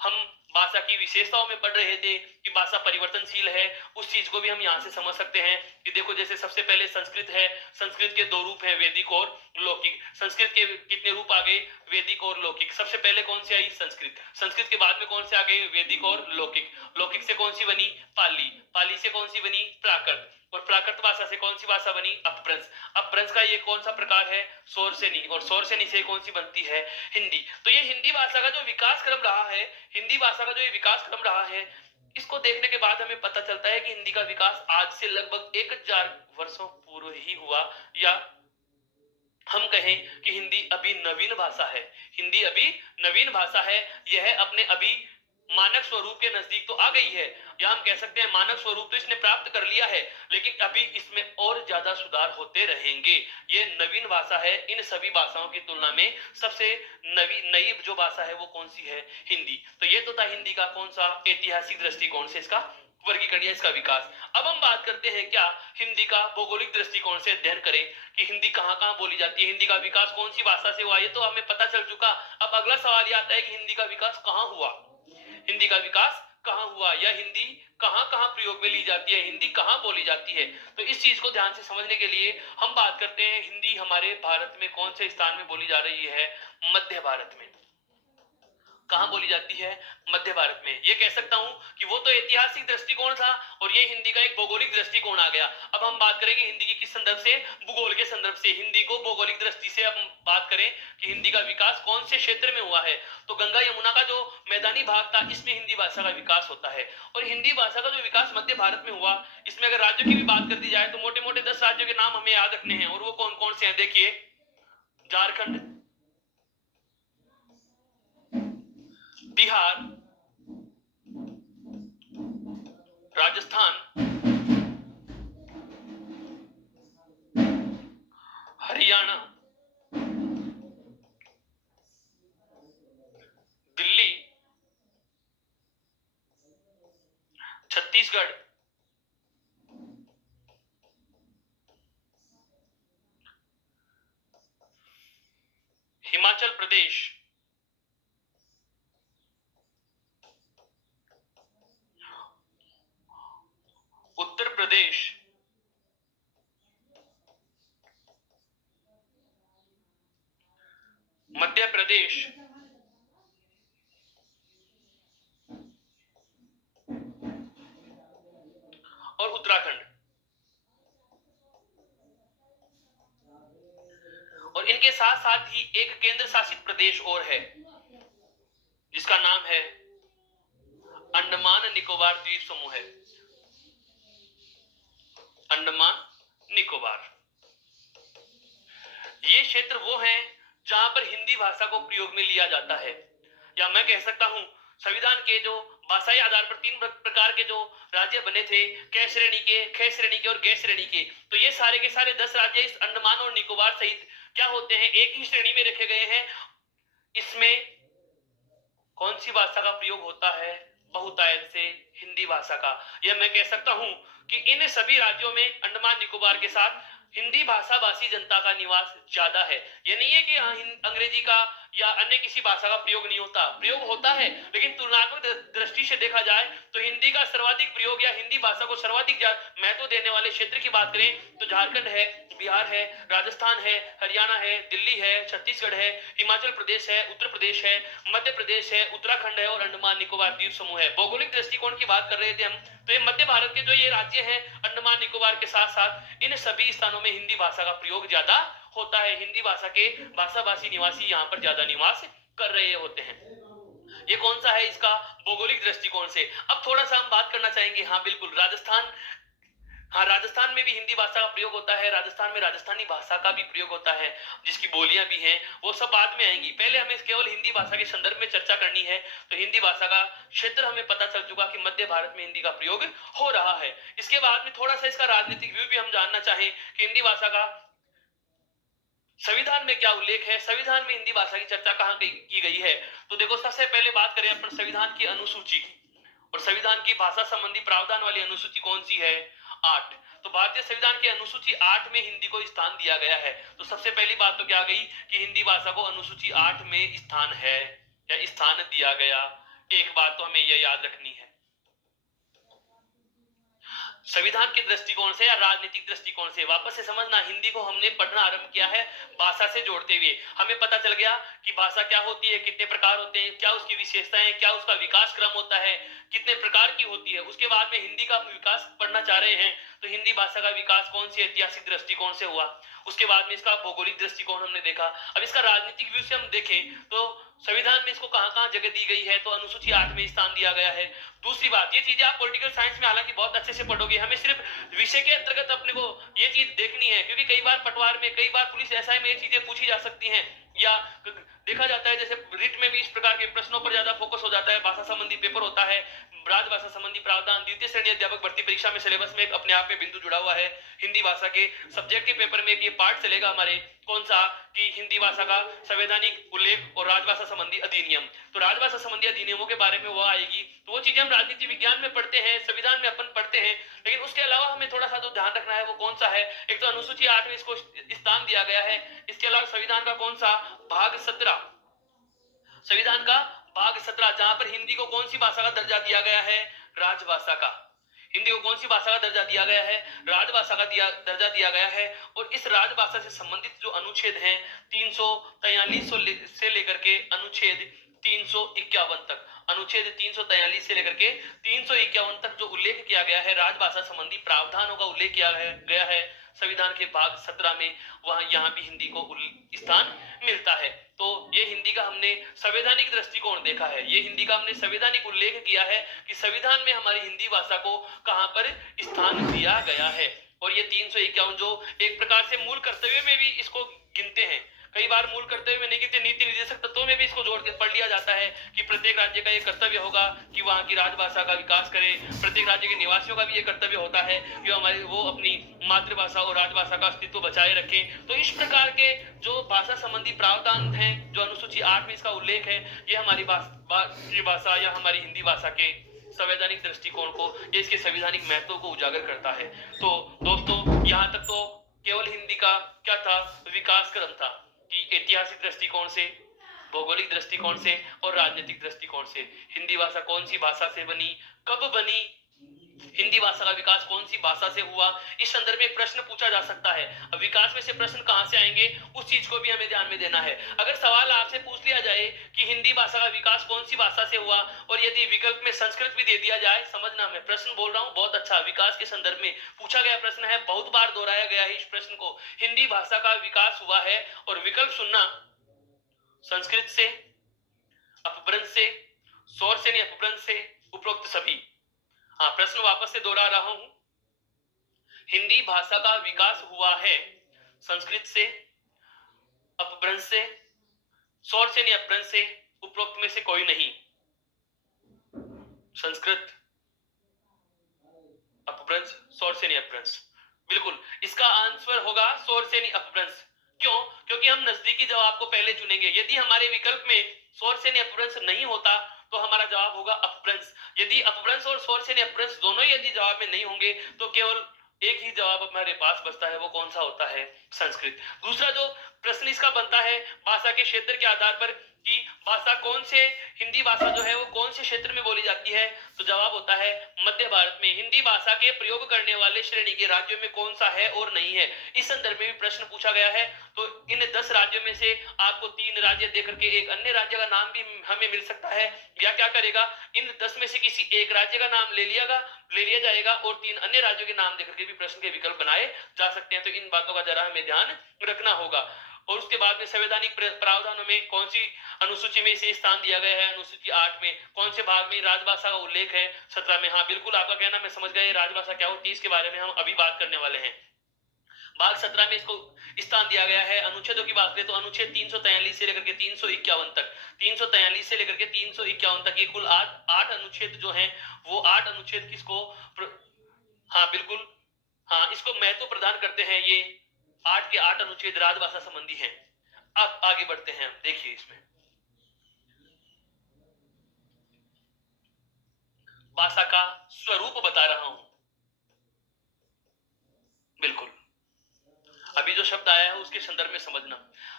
हम भाषा की विशेषताओं में पढ़ रहे थे कि भाषा परिवर्तनशील है, उस चीज को भी हम यहाँ से समझ सकते हैं कि देखो जैसे सबसे पहले संस्कृत है, संस्कृत के दो रूप हैं, वैदिक और लौकिक। संस्कृत के कितने रूप आ गए? वैदिक और लौकिक। सबसे पहले कौन सी आई? संस्कृत। संस्कृत के बाद में कौन से आ गए? वैदिक और लौकिक। लौकिक से कौन सी बनी? पाली। पाली से कौन सी बनी? प्राकृत। और प्राकृत भाषा से कौन सी भाषा बनी? अपभ्रंश। अपभ्रंश का ये कौन सा प्रकार है? शौरसेनी। और शौरसेनी से कौन सी बनती है? हिंदी। तो ये हिंदी भाषा का जो विकास क्रम रहा है, हिंदी भाषा का जो ये विकास क्रम रहा है, इसको देखने के बाद हमें पता चलता है कि हिंदी का विकास आज से लगभग 1000 वर्षों पूर्व ही हुआ, या हम कहें कि हिंदी अभी नवीन भाषा है। हिंदी अभी नवीन भाषा है। यह अपने अभी मानक स्वरूप के नजदीक तो आ गई है, या हम कह सकते हैं मानक स्वरूप तो इसने प्राप्त कर लिया है, लेकिन अभी इसमें और ज्यादा सुधार होते रहेंगे। ये नवीन भाषा है। इन सभी भाषाओं की तुलना में सबसे नई जो भाषा है वो कौन सी है? हिंदी। तो ये तो था हिंदी का कौन सा ऐतिहासिक दृष्टिकोण से इसका वर्गीकरण या इसका विकास। अब हम बात करते हैं क्या हिंदी का भौगोलिक दृष्टिकोण से अध्ययन करें कि हिंदी कहां कहां बोली जाती है, हिंदी का विकास कौन सी भाषा से हुआ, ये तो हमें पता चल चुका। अब अगला सवाल ये आता है कि हिंदी का विकास कहां हुआ? हिंदी का विकास कहां हुआ, या हिंदी कहां कहां प्रयोग में ली जाती है, हिंदी कहां बोली जाती है? तो इस चीज को ध्यान से समझने के लिए हम बात करते हैं हिंदी हमारे भारत में कौन से स्थान में बोली जा रही है? मध्य भारत में। कहां बोली जाती है? मध्य भारत में। ये कह सकता हूं कि वो तो ऐतिहासिक दृष्टिकोण था और ये हिंदी का एक भौगोलिक दृष्टिकोण आ गया। अब हम बात करेंगे हिंदी की किस संदर्भ से? भूगोल के संदर्भ से। हिंदी को भौगोलिक दृष्टि से अब बात करें कि हिंदी का विकास कौन से क्षेत्र में हुआ है, तो गंगा यमुना का जो मैदानी भाग था इसमें हिंदी भाषा का विकास होता है। और हिंदी भाषा का जो विकास मध्य भारत में हुआ, इसमें अगर राज्यों की भी बात कर दी जाए तो मोटे मोटे 10 राज्यों के नाम हमें याद रखने हैं, और वो कौन कौन से हैं? देखिए, झारखंड, बिहार, राजस्थान, हरियाणा, दिल्ली, छत्तीसगढ़, हिमाचल प्रदेश, उत्तर प्रदेश, मध्य प्रदेश, और उत्तराखंड। और इनके साथ साथ ही एक केंद्र शासित प्रदेश और है जिसका नाम है अंडमान निकोबार द्वीप समूह है। अंडमान निकोबार। ये क्षेत्र वो है जहां पर हिंदी भाषा को प्रयोग में लिया जाता है, या मैं कह सकता हूं संविधान के जो भाषाई आधार पर तीन प्रकार के जो राज्य बने थे, क श्रेणी के, ख श्रेणी के और ग श्रेणी के। तो ये सारे के सारे 10 राज्य इस अंडमान और निकोबार सहित क्या होते हैं, एक ही श्रेणी में रखे गए हैं। इसमें कौन सी भाषा का प्रयोग होता है, बहुतायत से हिंदी भाषा का। यह मैं कह सकता हूं कि इन सभी राज्यों में अंडमान निकोबार के साथ हिंदी भाषा भाषी जनता का निवास ज्यादा है। यह नहीं है कि अंग्रेजी का या अन्य किसी भाषा का प्रयोग नहीं होता, प्रयोग होता है, लेकिन तुलनात्मक दृष्टि से देखा जाए तो हिंदी का सर्वाधिक प्रयोग या हिंदी भाषा को सर्वाधिक महत्व देने वाले क्षेत्र की बात करें तो झारखंड है, बिहार है, राजस्थान है, हरियाणा है, दिल्ली है, छत्तीसगढ़ है, हिमाचल प्रदेश है, उत्तर प्रदेश है, मध्य प्रदेश है, उत्तराखंड है और अंडमान निकोबार द्वीप समूह है। भौगोलिक दृष्टिकोण की बात कर रहे थे हम, तो ये मध्य भारत के जो ये राज्य हैं अंडमान निकोबार के साथ साथ इन सभी स्थानों में हिंदी भाषा का प्रयोग ज्यादा होता है। हिंदी भाषा के भाषाभाषी निवासी यहाँ पर ज्यादा निवास कर रहे होते हैं। ये कौन सा है इसका भौगोलिक दृष्टिकोण से। अब थोड़ा सा हम बात करना चाहेंगे, हाँ बिल्कुल, राजस्थान। हाँ, राजस्थान में भी हिंदी भाषा का प्रयोग होता है, राजस्थान में राजस्थानी भाषा का भी प्रयोग होता है, जिसकी बोलियां भी हैं, वो सब बाद में आएंगी। पहले हमें केवल हिंदी भाषा के संदर्भ में चर्चा करनी है। तो हिंदी भाषा का क्षेत्र हमें पता चल चुका कि मध्य भारत में हिंदी का प्रयोग हो रहा है। इसके बाद में थोड़ा सा इसका राजनीतिक व्यू भी हम जानना चाहें कि हिंदी भाषा का संविधान में क्या उल्लेख है, संविधान में हिंदी भाषा की चर्चा कहां की गई है। तो देखो, सबसे पहले बात करें अपन संविधान की अनुसूची की, और संविधान की भाषा संबंधी प्रावधान वाली अनुसूची कौन सी है, 8। तो भारतीय संविधान की अनुसूची 8 में हिंदी को स्थान दिया गया है। तो सबसे पहली बात तो क्या गई कि हिंदी भाषा को अनुसूची 8 में स्थान है या स्थान दिया गया। एक बात तो हमें यह याद रखनी है। संविधान के दृष्टिकोण से या राजनीतिक दृष्टिकोण से वापस से समझना, हिंदी को हमने पढ़ना आरंभ किया है भाषा से जोड़ते हुए। हमें पता चल गया कि भाषा क्या होती है, कितने प्रकार होते हैं, क्या उसकी विशेषताएं, क्या उसका विकास क्रम होता है, कितने प्रकार की होती है। उसके बाद में हिंदी का विकास पढ़ना चाह रहे हैं तो हिंदी भाषा का विकास कौन सी ऐतिहासिक दृष्टिकोण से हुआ, उसके बाद में इसका भौगोलिक दृष्टिकोण हमने देखा। अब इसका राजनीतिक व्यू से हम देखें तो संविधान में इसको कहां-कहां जगह दी गई है, तो अनुसूची 8 में स्थान दिया गया है। दूसरी बात, ये चीजें आप पॉलिटिकल साइंस में हालांकि बहुत अच्छे से पढ़ोगे, हमें सिर्फ विषय के अंतर्गत अपने को ये चीज देखनी है, क्योंकि कई बार पटवार में, कई बार पुलिस एसआई में ये चीजें पूछी जा सकती हैं, या देखा जाता है जैसे रिट में भी इस प्रकार के प्रश्नों पर ज्यादा फोकस हो जाता है। भाषा संबंधी पेपर होता है, राजभाषा संबंधी प्रावधान, द्वितीय श्रेणी अध्यापक भर्ती परीक्षा में सिलेबस में एक अपने आप में बिंदु जुड़ा हुआ है। हिंदी भाषा के सब्जेक्टिव पेपर में एक ये पार्ट चलेगा हमारे, कौन सा, कि हिंदी भाषा का संवैधानिक उल्लेख और राजभाषा संबंधी अधिनियम। तो राजभाषा संबंधी अधिनियमों के बारे में वो आएगी। तो वो चीजें हम राजनीति विज्ञान में पढ़ते हैं, संविधान में अपन पढ़ते हैं, लेकिन उसके अलावा हमें थोड़ा सा जो ध्यान रखना है वो कौन सा है। एक तो अनुसूची 8 में इसको स्थान दिया गया है। इसके अलावा संविधान का कौन सा भाग 17, संविधान का भाग 17, जहां पर हिंदी को कौन सी भाषा का दर्जा दिया गया है, राजभाषा का। हिंदी को कौन सी भाषा का दर्जा दिया गया है, राजभाषा का दर्जा दिया गया है। और इस राजभाषा से संबंधित जो अनुच्छेद हैं 343 से लेकर के अनुच्छेद 351 तक, अनुच्छेद 343 से लेकर के 351 तक जो उल्लेख किया गया है, राजभाषा संबंधी प्रावधानों का उल्लेख किया गया है संविधान के भाग 17 में, वहां यहां भी हिंदी को स्थान मिलता है। तो ये हिंदी का हमने संवैधानिक दृष्टिकोण देखा है, ये हिंदी का हमने संवैधानिक उल्लेख किया है कि संविधान में हमारी हिंदी भाषा को कहां पर स्थान दिया गया है। और ये 351 जो एक प्रकार से मूल कर्तव्य में भी इसको गिनते हैं, कई बार मूल कर्तव्य में नहीं गिनते, नीति निर्देशक तत्वों में भी इसको जोड़ के पढ़ लिया जाता है कि प्रत्येक राज्य का ये कर्तव्य होगा कि वहां की राजभाषा का विकास करे। प्रत्येक राज्य के निवासियों का भी ये कर्तव्य होता है कि हमारे वो अपनी मातृभाषा और राजभाषा का अस्तित्व बचाए रखें। तो इस प्रकार के जो भाषा संबंधी प्रावधान है, जो अनुसूची 8 में इसका उल्लेख है, ये हमारी भाषा या हमारी हिंदी भाषा के संवैधानिक दृष्टिकोण को, ये इसके संवैधानिक महत्व को उजागर करता है। तो दोस्तों, यहाँ तक तो केवल हिंदी का क्या था, विकास क्रम था कि ऐतिहासिक दृष्टिकोण से, भौगोलिक दृष्टिकोण से और राजनीतिक दृष्टिकोण से हिंदी भाषा कौन सी भाषा से बनी, कब बनी, हिंदी भाषा का विकास कौन सी भाषा से हुआ, इस संदर्भ में प्रश्न पूछा जा सकता है। अब विकास में से प्रश्न कहां से आएंगे, उस चीज को भी हमें ध्यान में देना है। अगर सवाल आपसे पूछ लिया जाए कि हिंदी भाषा का विकास कौन सी भाषा से हुआ, और यदि विकल्प में संस्कृत भी दे दिया जाए, समझना मैं प्रश्न बोल रहा हूं बहुत अच्छा, विकास के संदर्भ में पूछा गया प्रश्न है, बहुत बार दोहराया गया है इस प्रश्न को, हिंदी भाषा का विकास हुआ है, और विकल्प सुनना, संस्कृत से, अपभ्रंश से, शौर से नहीं अपभ्रंश से, उपरोक्त सभी। हाँ, प्रश्न वापस से दोहरा रहा हूं, हिंदी भाषा का विकास हुआ है संस्कृत से, अपभ्रंश से, शौर से नहीं अपभ्रंश से, उपरोक्त में से कोई नहीं। संस्कृत अपभ्रंश, स्वर से नहीं अपभ्रंश। बिल्कुल इसका आंसर होगा स्वर से नहीं अपभ्रंश। क्यों? क्योंकि हम नजदीकी जवाब को पहले चुनेंगे। यदि हमारे विकल्प में स्वर से नहीं अपभ्रंश नहीं होता तो हमारा जवाब होगा अपभ्रंश। यदि अपभ्रंश और स्वर से नहीं अपभ्रंश दोनों यदि जवाब में नहीं होंगे तो केवल एक ही जवाब हमारे पास बचता है, वो कौन सा होता है? संस्कृत। दूसरा जो प्रश्न इसका बनता है भाषा के क्षेत्र के आधार पर कि भाषा कौन से, हिंदी भाषा जो है वो कौन से क्षेत्र में बोली जाती है, तो जवाब होता है मध्य भारत में। हिंदी भाषा के प्रयोग करने वाले श्रेणी के राज्यों में कौन सा है और नहीं है, इस संदर्भ में भी प्रश्न पूछा गया है। तो इन 10 राज्यों में से आपको 3 राज्य देकर के एक अन्य राज्य का नाम भी हमें मिल सकता है, या क्या करेगा इन 10 में से किसी एक राज्य का नाम ले लिया जाएगा और 3 अन्य राज्यों के नाम देकर के भी प्रश्न के विकल्प बनाए जा सकते हैं। तो इन बातों का जरा हमें ध्यान रखना होगा। और उसके बाद में संवैधानिक प्रावधानों में कौन सी अनुसूची में इसे स्थान दिया गया है? अनुसूची 8 में। कौन से भाग में राजभाषा का उल्लेख है? 17 में। हाँ बिल्कुल आपका कहना मैं समझ गया, राजभाषा क्या होती है इसके बारे में हम अभी बात करने वाले हैं। भाग 17 में इसको स्थान दिया गया है। अनुच्छेदों की बात करें तो अनुच्छेद 343 से लेकर के 351 तक, 343 से लेकर के 351 तक ये कुल 8 अनुच्छेद जो हैं वो 8 अनुच्छेद किसको हाँ बिल्कुल, हाँ इसको महत्व प्रदान करते हैं। ये 8 के 8 अनुच्छेद राजभाषा संबंधी हैं। अब आगे बढ़ते हैं, देखिए इसमें भाषा का स्वरूप बता रहा हूं। बिल्कुल अभी जो शब्द आया है उसके संदर्भ में समझना।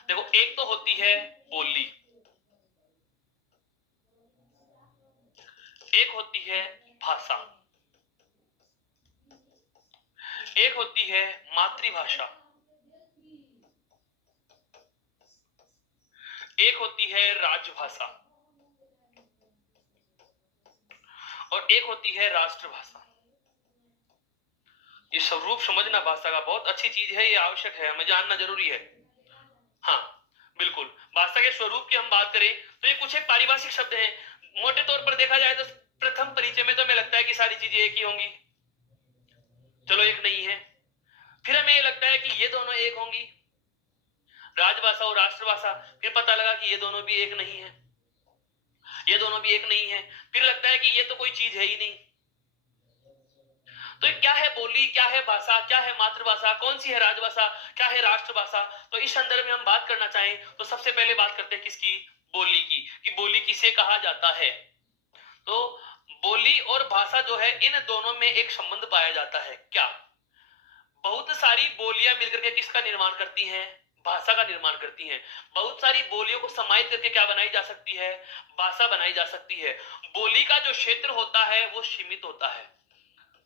देखो एक तो होती है बोली, एक होती है भाषा, एक होती है मातृभाषा, एक होती है राजभाषा और एक होती है राष्ट्रभाषा। ये स्वरूप समझना भाषा का बहुत अच्छी चीज है, ये आवश्यक है, हमें जानना जरूरी है। हाँ बिल्कुल, भाषा के स्वरूप की हम बात करें तो ये कुछ एक पारिभाषिक शब्द हैं। मोटे तौर पर देखा जाए तो प्रथम परिचय में तो हमें लगता है कि सारी चीजें एक ही होंगी, चलो एक नहीं है। फिर हमें ये लगता है कि ये दोनों एक होंगी, राजभाषा और राष्ट्रभाषा। फिर पता लगा कि ये दोनों भी एक नहीं है, ये दोनों भी एक नहीं है। फिर लगता है कि ये तो कोई चीज है ही नहीं। तो क्या है बोली, क्या है भाषा, क्या है मातृभाषा, कौन सी है राजभाषा, क्या है राष्ट्रभाषा? तो इस संदर्भ में हम बात करना चाहें तो सबसे पहले बात करते हैं किसकी? बोली की, कि बोली किसे कहा जाता है। तो बोली और भाषा जो है इन दोनों में एक संबंध पाया जाता है। क्या? बहुत सारी बोलियां मिलकर के किसका निर्माण करती हैं? भाषा का निर्माण करती हैं। बहुत सारी बोलियों को समाहित करके क्या बनाई जा सकती है? भाषा बनाई जा सकती है। बोली का जो क्षेत्र होता है वो सीमित होता है,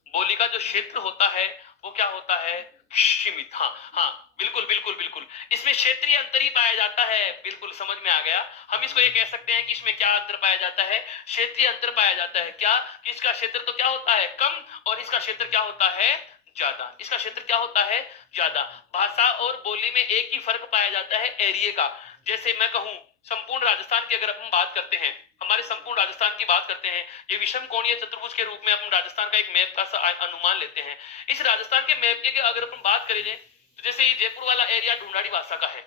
बोली का जो क्षेत्र होता है वो क्या होता है? सीमित। हाँ हाँ बिल्कुल बिल्कुल बिल्कुल, इसमें क्षेत्रीय अंतर ही पाया जाता है। बिल्कुल समझ में आ गया। हम इसको ये कह सकते हैं कि इसमें क्या अंतर पाया जाता है? क्षेत्रीय अंतर पाया जाता है। क्या? कि इसका क्षेत्र तो क्या होता है? कम, और इसका क्षेत्र क्या होता है? ज्यादा। इसका क्षेत्र क्या होता है? ज्यादा। भाषा और बोली में एक ही फर्क पाया जाता है, एरिया का। जैसे मैं कहूं संपूर्ण राजस्थान की अगर हम बात करते हैं, हमारे संपूर्ण राजस्थान की बात करते हैं, ये विषम कोणीय चतुर्भुज के रूप में हम राजस्थान का एक मैप का अनुमान लेते हैं। इस राजस्थान के मैप की अगर अपन बात करें तो जैसे ये जयपुर वाला एरिया ढूंढाड़ी भाषा का है।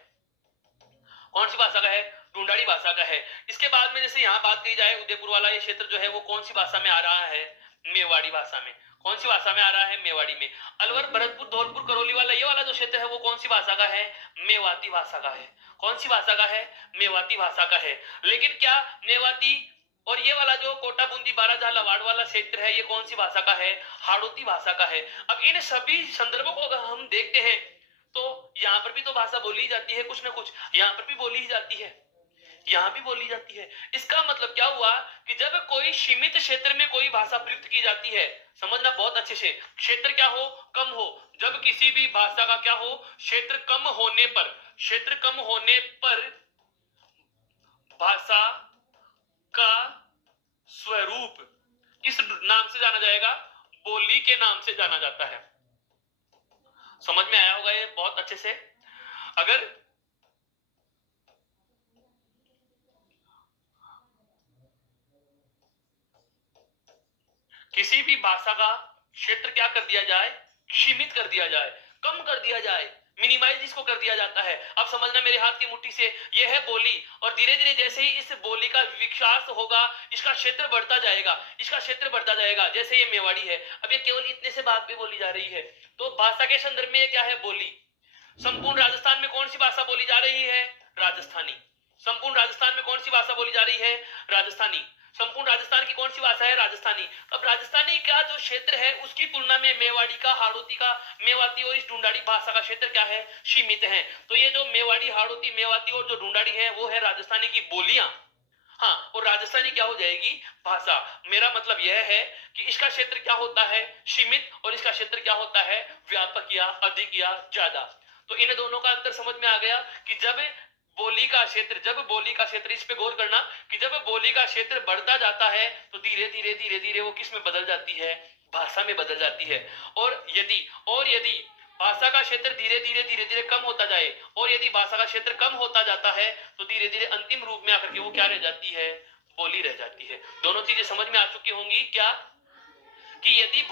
कौन सी भाषा का है? ढूंढाड़ी भाषा का है। इसके बाद में जैसे यहाँ बात की जाए उदयपुर वाला ये क्षेत्र जो है वो कौन सी भाषा में आ रहा है? मेवाड़ी भाषा में। कौन सी भाषा में आ रहा है? मेवाड़ी में। अलवर भरतपुर धौलपुर करौली वाला ये वाला जो क्षेत्र है वो कौन सी भाषा का है? मेवाती भाषा का है। कौन सी भाषा का है? मेवाती भाषा का है। लेकिन क्या मेवाती और ये वाला जो कोटा बूंदी बाराजा लवाड़ वाला क्षेत्र है ये कौन सी भाषा का है? हाड़ौती भाषा का है। अब इन सभी संदर्भों को अगर हम देखते हैं तो यहाँ पर भी तो भाषा बोली जाती है कुछ ना कुछ, यहाँ पर भी बोली ही जाती है, यहाँ भी बोली जाती है। इसका मतलब क्या हुआ कि जब कोई सीमित क्षेत्र में कोई भाषा प्रयुक्त की जाती है, समझना बहुत अच्छे से, क्षेत्र क्या हो? कम हो। जब किसी भी भाषा का क्या हो? क्षेत्र कम होने पर, क्षेत्र कम होने पर भाषा का स्वरूप किस नाम से जाना जाएगा? बोली के नाम से जाना जाता है। समझ में आया होगा ये बहुत अच्छे से। अगर किसी भी भाषा का क्षेत्र क्या कर दिया जाए? सीमित कर दिया जाए, कम कर दिया जाए, मिनिमाइज इसको कर दिया जाता है। अब समझना मेरे हाथ की मुट्ठी से, ये है बोली, और धीरे धीरे जैसे ही इस बोली का विकास होगा, इसका क्षेत्र बढ़ता जाएगा, इसका क्षेत्र बढ़ता जाएगा। जैसे ये मेवाड़ी है, अब ये केवल इतने से बात पे बोली जा रही है, तो भाषा के संदर्भ में ये क्या है? बोली। संपूर्ण राजस्थान में कौन सी भाषा बोली जा रही है? राजस्थानी। संपूर्ण राजस्थान में कौन सी भाषा बोली जा रही है? राजस्थानी। संपूर्ण राजस्थान की कौन सी भाषा है? राजस्थानी। अब राजस्थानी का जो क्षेत्र है उसकी तुलना में मेवाड़ी का, हाड़ौती का, मेवाती और इस ढूंढाड़ी भाषा का क्षेत्र क्या है? सीमित है। तो ये जो मेवाड़ी, हाड़ौती, मेवाती और जो ढूंढाड़ी है वो है राजस्थानी की बोलियां। हाँ, और राजस्थानी क्या हो जाएगी? भाषा। मेरा मतलब यह है कि इसका क्षेत्र क्या होता है? सीमित, और इसका क्षेत्र क्या होता है? व्यापक या अधिक या ज्यादा। तो इन दोनों का अंतर समझ में आ गया कि जब बोली का क्षेत्र, इस पे गौर करना कि जब बोली का क्षेत्र बढ़ता जाता है तो धीरे धीरे वो किस में बदल जाती है? भाषा में बदल जाती है। और यदि भाषा का क्षेत्र धीरे धीरे कम होता जाए, और यदि भाषा का क्षेत्र कम होता जाता है तो धीरे धीरे अंतिम रूप में आकर के वो क्या रह जाती है? बोली रह जाती है। दोनों चीजें समझ में आ चुकी होंगी क्या? कि यदि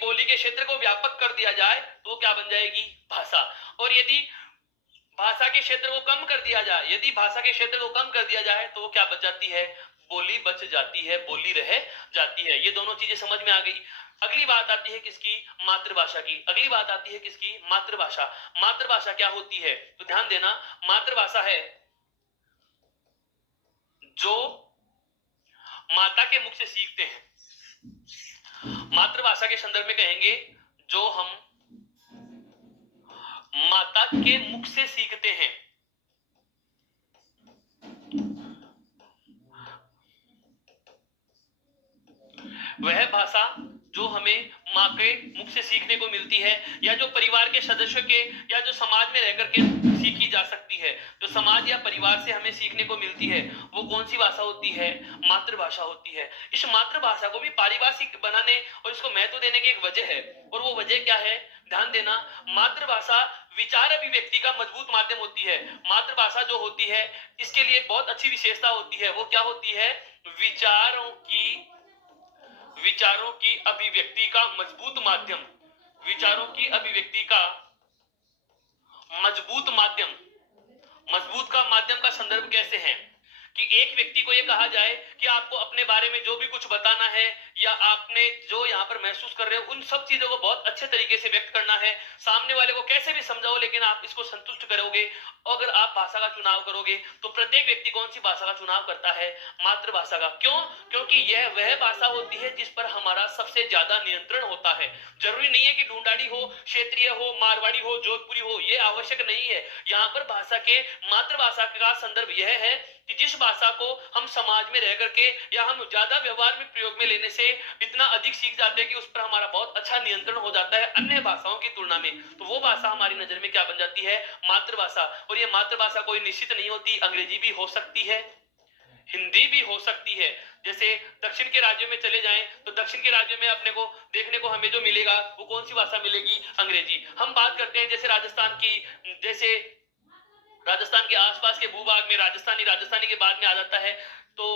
बोली के क्षेत्र को व्यापक कर दिया जाए तो क्या बन जाएगी? भाषा। और यदि भाषा के क्षेत्र को कम कर दिया जाए, तो वो क्या बच जाती है? बोली बच जाती है, बोली रह जाती है। ये दोनों चीजें समझ में आ गई। अगली बात आती है किसकी? मातृभाषा की। मातृभाषा। मातृभाषा क्या होती है? तो ध्यान देना, मातृभाषा है जो माता के मुख से सीखते हैं। मातृभाषा के संदर्भ में कहेंगे जो हम माता के मुख से सीखते हैं। वह भाषा जो हमें माँ के मुख से सीखने को मिलती है, या जो परिवार के सदस्यों के, या जो समाज में रहकर के सीखी जा सकती है, जो समाज या परिवार से हमें सीखने को मिलती है, वो कौन सी भाषा होती है? मातृभाषा होती है। इस मातृभाषा को भी पारिभाषिक बनाने और इसको महत्व देने की एक वजह है, और वो वजह क्या है? ध्यान देना, मातृभाषा विचार अभिव्यक्ति का मजबूत माध्यम होती है। मातृभाषा जो होती है इसके लिए बहुत अच्छी विशेषता होती है। वो क्या होती है? विचारों की अभिव्यक्ति का मजबूत माध्यम। विचारों की अभिव्यक्ति का मजबूत माध्यम। मजबूत का माध्यम का संदर्भ कैसे है कि एक व्यक्ति को यह कहा जाए कि आपको अपने बारे में जो भी कुछ बताना है, या आपने जो यहाँ पर महसूस कर रहे हो, उन सब चीजों को बहुत अच्छे तरीके से व्यक्त करना है। सामने वाले को कैसे भी समझाओ, लेकिन आप इसको संतुष्ट करोगे। अगर आप भाषा का चुनाव करोगे तो प्रत्येक व्यक्ति कौन सी भाषा का चुनाव करता है? मातृभाषा का। क्यों? क्योंकि यह वह भाषा होती है जिस पर हमारा सबसे ज्यादा नियंत्रण होता है। जरूरी नहीं है कि ढूंढाड़ी हो, क्षेत्रीय हो, मारवाड़ी हो, जोधपुरी हो, यह आवश्यक नहीं है। यहाँ पर भाषा के, मातृभाषा का संदर्भ यह है कि जिस भाषा को हम समाज में रह करके या हम ज्यादा व्यवहार में प्रयोग में लेने से इतना अधिक सीख जाते हैं कि उस पर हमारा बहुत अच्छा नियंत्रण हो जाता है अन्य भाषाओं की तुलना में, तो वो भाषा हमारी नजर में क्या बन जाती है? मातृभाषा। और ये मातृभाषा कोई निश्चित नहीं होती, अंग्रेजी भी हो सकती है, हिंदी भी हो सकती है। जैसे दक्षिण के राज्यों में चले जाएं तो दक्षिण के राज्यों में अपने को देखने को हमें जो मिलेगा वो कौन सी भाषा मिलेगी? अंग्रेजी। हम बात करते हैं जैसे राजस्थान की, जैसे राजस्थान के आसपास के भूभाग में राजस्थानी के बाद में आ जाता है तो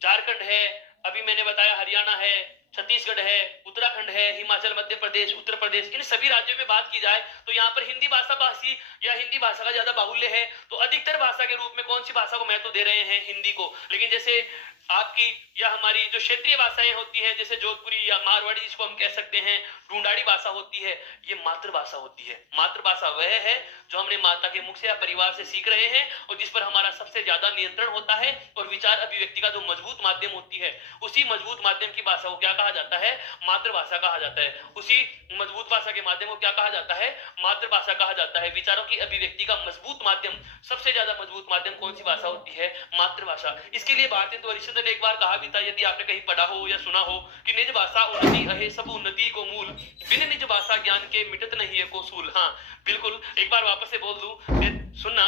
झारखंड है, अभी मैंने बताया हरियाणा है, छत्तीसगढ़ है, उत्तराखंड है, हिमाचल, मध्य प्रदेश, उत्तर प्रदेश, इन सभी राज्यों में बात की जाए तो यहाँ पर हिंदी भाषा भाषी या हिंदी भाषा का ज्यादा बाहुल्य है। तो अधिकतर भाषा के रूप में कौन सी भाषा को महत्व दे रहे हैं? हिंदी को। लेकिन जैसे आपकी या हमारी जो क्षेत्रीय भाषाएं होती हैं, जैसे जोधपुरी या मारवाड़ी जिसको हम कह सकते हैं, ढूंढाड़ी भाषा होती है, ये मातृभाषा होती है। मातृभाषा वह है जो हमने माता के मुख से या परिवार से सीख रहे हैं और जिस पर हमारा सबसे ज्यादा नियंत्रण होता है, और विचार अभिव्यक्ति का जो मजबूत माध्यम होती है, उसी मजबूत माध्यम की भाषा को क्या कहा जाता है? मातृभाषा कहा जाता है। उसी मजबूत भाषा के माध्यम को क्या कहा जाता है? मातृभाषा कहा जाता है। विचारों की अभिव्यक्ति का मजबूत माध्यम, सबसे ज्यादा मजबूत माध्यम कौन सी भाषा होती है? मातृभाषा। इसके लिए भारतीय परिषद ने एक बार कहा भी था, यदि आपने कहीं पढ़ा हो या सुना हो, कि निज भाषा उन्नति अहे सब उन्नति को मूल, बिन निज भाषा ज्ञान के मिटत नहीं है को सूल। हाँ बिल्कुल, एक बार वापस से बोल दूं, सुनना,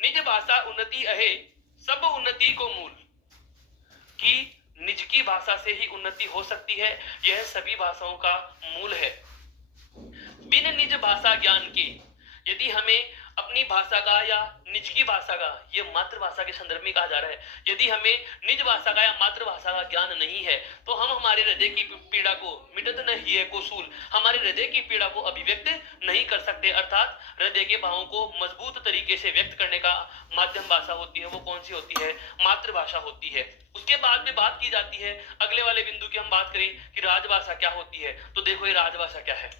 निज भाषा उन्नति अहे सब उन्नति को मूल, कि निज की भाषा से ही उन्नति हो सकती है, यह सभी भाषाओं का मूल है। बिन निज भाषा ज्ञान के, यदि हमें अपनी भाषा का या निज की भाषा का, ये मातृभाषा के संदर्भ में कहा जा रहा है। यदि हमें निज भाषा का या मातृभाषा का ज्ञान नहीं है तो हम हमारे हृदय की पीड़ा को मिटत नहीं है को सूल, हमारे हृदय की पीड़ा को अभिव्यक्त नहीं कर सकते, अर्थात हृदय के भावों को मजबूत तरीके से व्यक्त करने का माध्यम भाषा होती है वो कौन सी होती है? मातृभाषा होती है। उसके बाद में बात की जाती है अगले वाले बिंदु की, हम बात करें कि राजभाषा क्या होती है, तो देखो ये राजभाषा क्या है।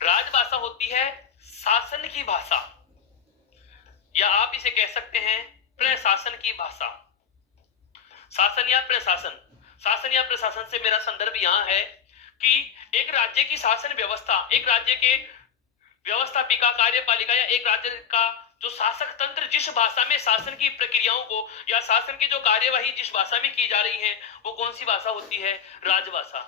राजभाषा होती है शासन की भाषा, या आप इसे कह सकते हैं प्रशासन की भाषा। शासन या प्रशासन, शासन या प्रशासन से मेरा संदर्भ यहां है कि एक राज्य की शासन व्यवस्था, एक राज्य के व्यवस्थापिका, कार्यपालिका या एक राज्य का जो शासक तंत्र जिस भाषा में शासन की प्रक्रियाओं को या शासन की जो कार्यवाही जिस भाषा में की जा रही है वो कौन सी भाषा होती है? राजभाषा।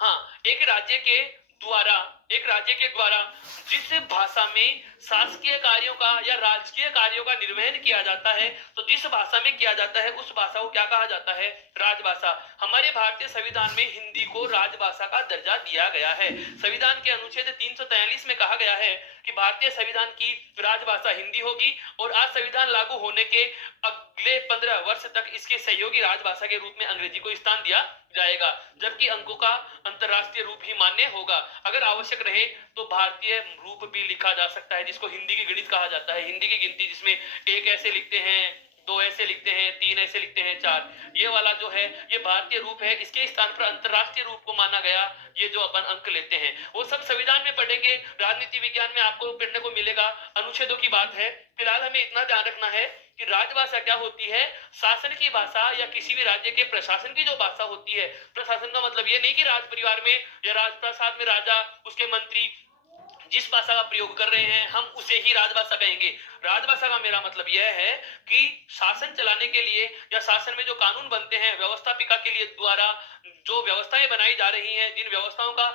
हाँ, एक राज्य के द्वारा जिस भाषा में शासकीय कार्यों का या राजकीय कार्यों का निर्वहन किया जाता है, तो जिस भाषा में किया जाता है उस भाषा को क्या कहा जाता है? राजभाषा। हमारे भारतीय संविधान में हिंदी को राजभाषा का दर्जा दिया गया है। संविधान के अनुच्छेद 343 में कहा गया है कि भारतीय संविधान की राजभाषा हिंदी होगी और आज संविधान लागू होने के अगले 15 वर्ष तक इसके सहयोगी राजभाषा के रूप में अंग्रेजी को स्थान दिया जाएगा, जबकि अंकों का अंतरराष्ट्रीय रूप ही मान्य होगा। अगर आवश्यक रहे तो भारतीय रूप भी लिखा जा सकता है, जिसको हिंदी की गणित कहा जाता है। हिंदी की गिनती जिसमें एक ऐसे लिखते हैं, दो ऐसे लिखते हैं, तीन ऐसे लिखते हैं, चार, ये वाला जो है ये भारतीय रूप है। इसके स्थान पर अंतरराष्ट्रीय रूप को माना गया। ये जो अपन अंक लेते हैं वो सब संविधान में पढ़ेंगे, राजनीति विज्ञान में आपको पढ़ने को मिलेगा, अनुच्छेदों की बात है। फिलहाल हमें इतना ध्यान रखना है कि राजभाषा क्या होती है? शासन की भाषा या किसी भी राज्य के प्रशासन की जो भाषा होती है। प्रशासन का मतलब ये नहीं कि राज परिवार में या राजप्रासाद में राजा, उसके मंत्री जिस भाषा का प्रयोग कर रहे हैं हम उसे ही राजभाषा कहेंगे। राजभाषा का मेरा मतलब यह है कि शासन चलाने के लिए या शासन में जो कानून बनते हैं व्यवस्थापिका के लिए द्वारा जो व्यवस्थाएं बनाई जा रही हैं, जिन व्यवस्थाओं का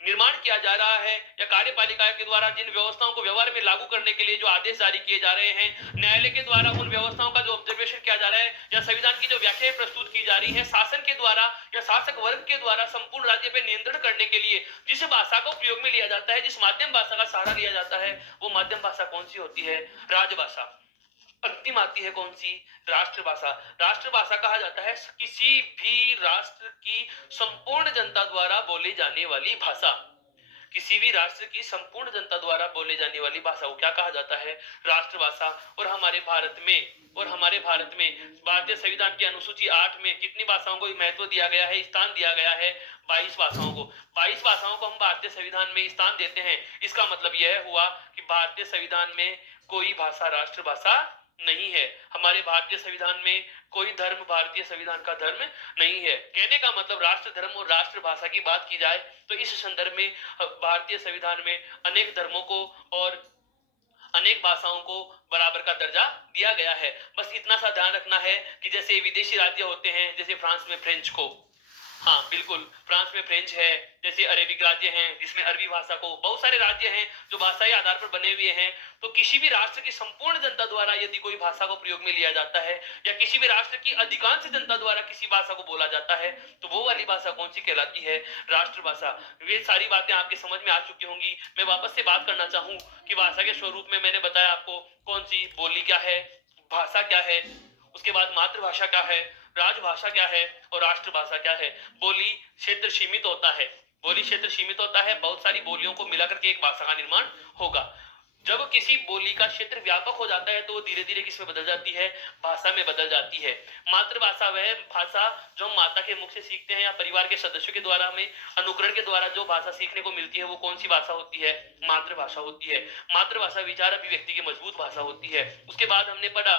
निर्माण किया जा रहा है, या कार्यपालिका के द्वारा जिन व्यवस्थाओं को व्यवहार में लागू करने के लिए जो आदेश जारी किए जा रहे हैं, न्यायालय के द्वारा उन व्यवस्थाओं का जो ऑब्जर्वेशन किया जा रहा है, या संविधान की जो व्याख्याएं प्रस्तुत की जा रही है, शासन के द्वारा या शासक वर्ग के द्वारा संपूर्ण राज्य पे नियंत्रण करने के लिए जिस भाषा को प्रयोग में लिया जाता है, जिस माध्यम भाषा का सहारा लिया जाता है, वो माध्यम भाषा कौन सी होती है? राजभाषा। अंतिम आती है कौन सी? राष्ट्रभाषा। राष्ट्रभाषा कहा जाता है किसी भी राष्ट्र की संपूर्ण जनता द्वारा बोली जाने वाली भाषा। किसी भी राष्ट्र की संपूर्ण जनता द्वारा बोले जाने वाली भाषा को क्या कहा जाता है? राष्ट्रभाषा। और हमारे भारत में भारतीय संविधान की अनुसूची 8 में कितनी भाषाओं को महत्व दिया गया है, स्थान दिया गया है? 22 भाषाओं को। 22 भाषाओं को हम भारतीय संविधान में स्थान देते हैं। इसका मतलब यह हुआ कि भारतीय संविधान में कोई भाषा राष्ट्रभाषा नहीं है। हमारे भारतीय संविधान में कोई धर्म भारतीय संविधान का धर्म नहीं है। कहने का मतलब राष्ट्र धर्म और राष्ट्रभाषा की बात की जाए तो इस संदर्भ में भारतीय संविधान में अनेक धर्मों को और अनेक भाषाओं को बराबर का दर्जा दिया गया है। बस इतना सा ध्यान रखना है कि जैसे विदेशी राज्य होते हैं, जैसे फ्रांस में फ्रेंच को, हाँ बिल्कुल, फ्रांस में फ्रेंच है, जैसे अरेबिक राज्य हैं जिसमें अरबी भाषा को, बहुत सारे राज्य हैं जो भाषाई आधार पर बने हुए हैं। तो किसी भी राष्ट्र की संपूर्ण जनता द्वारा यदि कोई भाषा को प्रयोग में लिया जाता है या किसी भी राष्ट्र की अधिकांश जनता द्वारा किसी भाषा को बोला जाता है तो वो वाली भाषा कौन सी कहलाती है? राष्ट्रभाषा। ये सारी बातें आपके समझ में आ चुकी होंगी। मैं वापस से बात करना चाहूं कि भाषा के स्वरूप में मैंने बताया आपको कौन सी बोली क्या है, भाषा क्या है, उसके बाद मातृभाषा क्या है, राजभाषा क्या है और राष्ट्रभाषा क्या है। बोली क्षेत्र सीमित होता है, बोली क्षेत्र सीमित होता है, बहुत सारी बोलियों को मिलाकर के एक भाषा का निर्माण होगा। जब किसी बोली का क्षेत्र व्यापक हो जाता है तो वो धीरे धीरे किसमें बदल जाती है? भाषा में बदल जाती है। मातृभाषा वह भाषा जो हम माता के मुख से सीखते हैं या परिवार के सदस्यों के द्वारा हमें अनुकरण के द्वारा जो भाषा सीखने को मिलती है वो कौन सी भाषा होती है? मातृभाषा होती है। मातृभाषा विचार अभिव्यक्ति की मजबूत भाषा होती है। उसके बाद हमने पढ़ा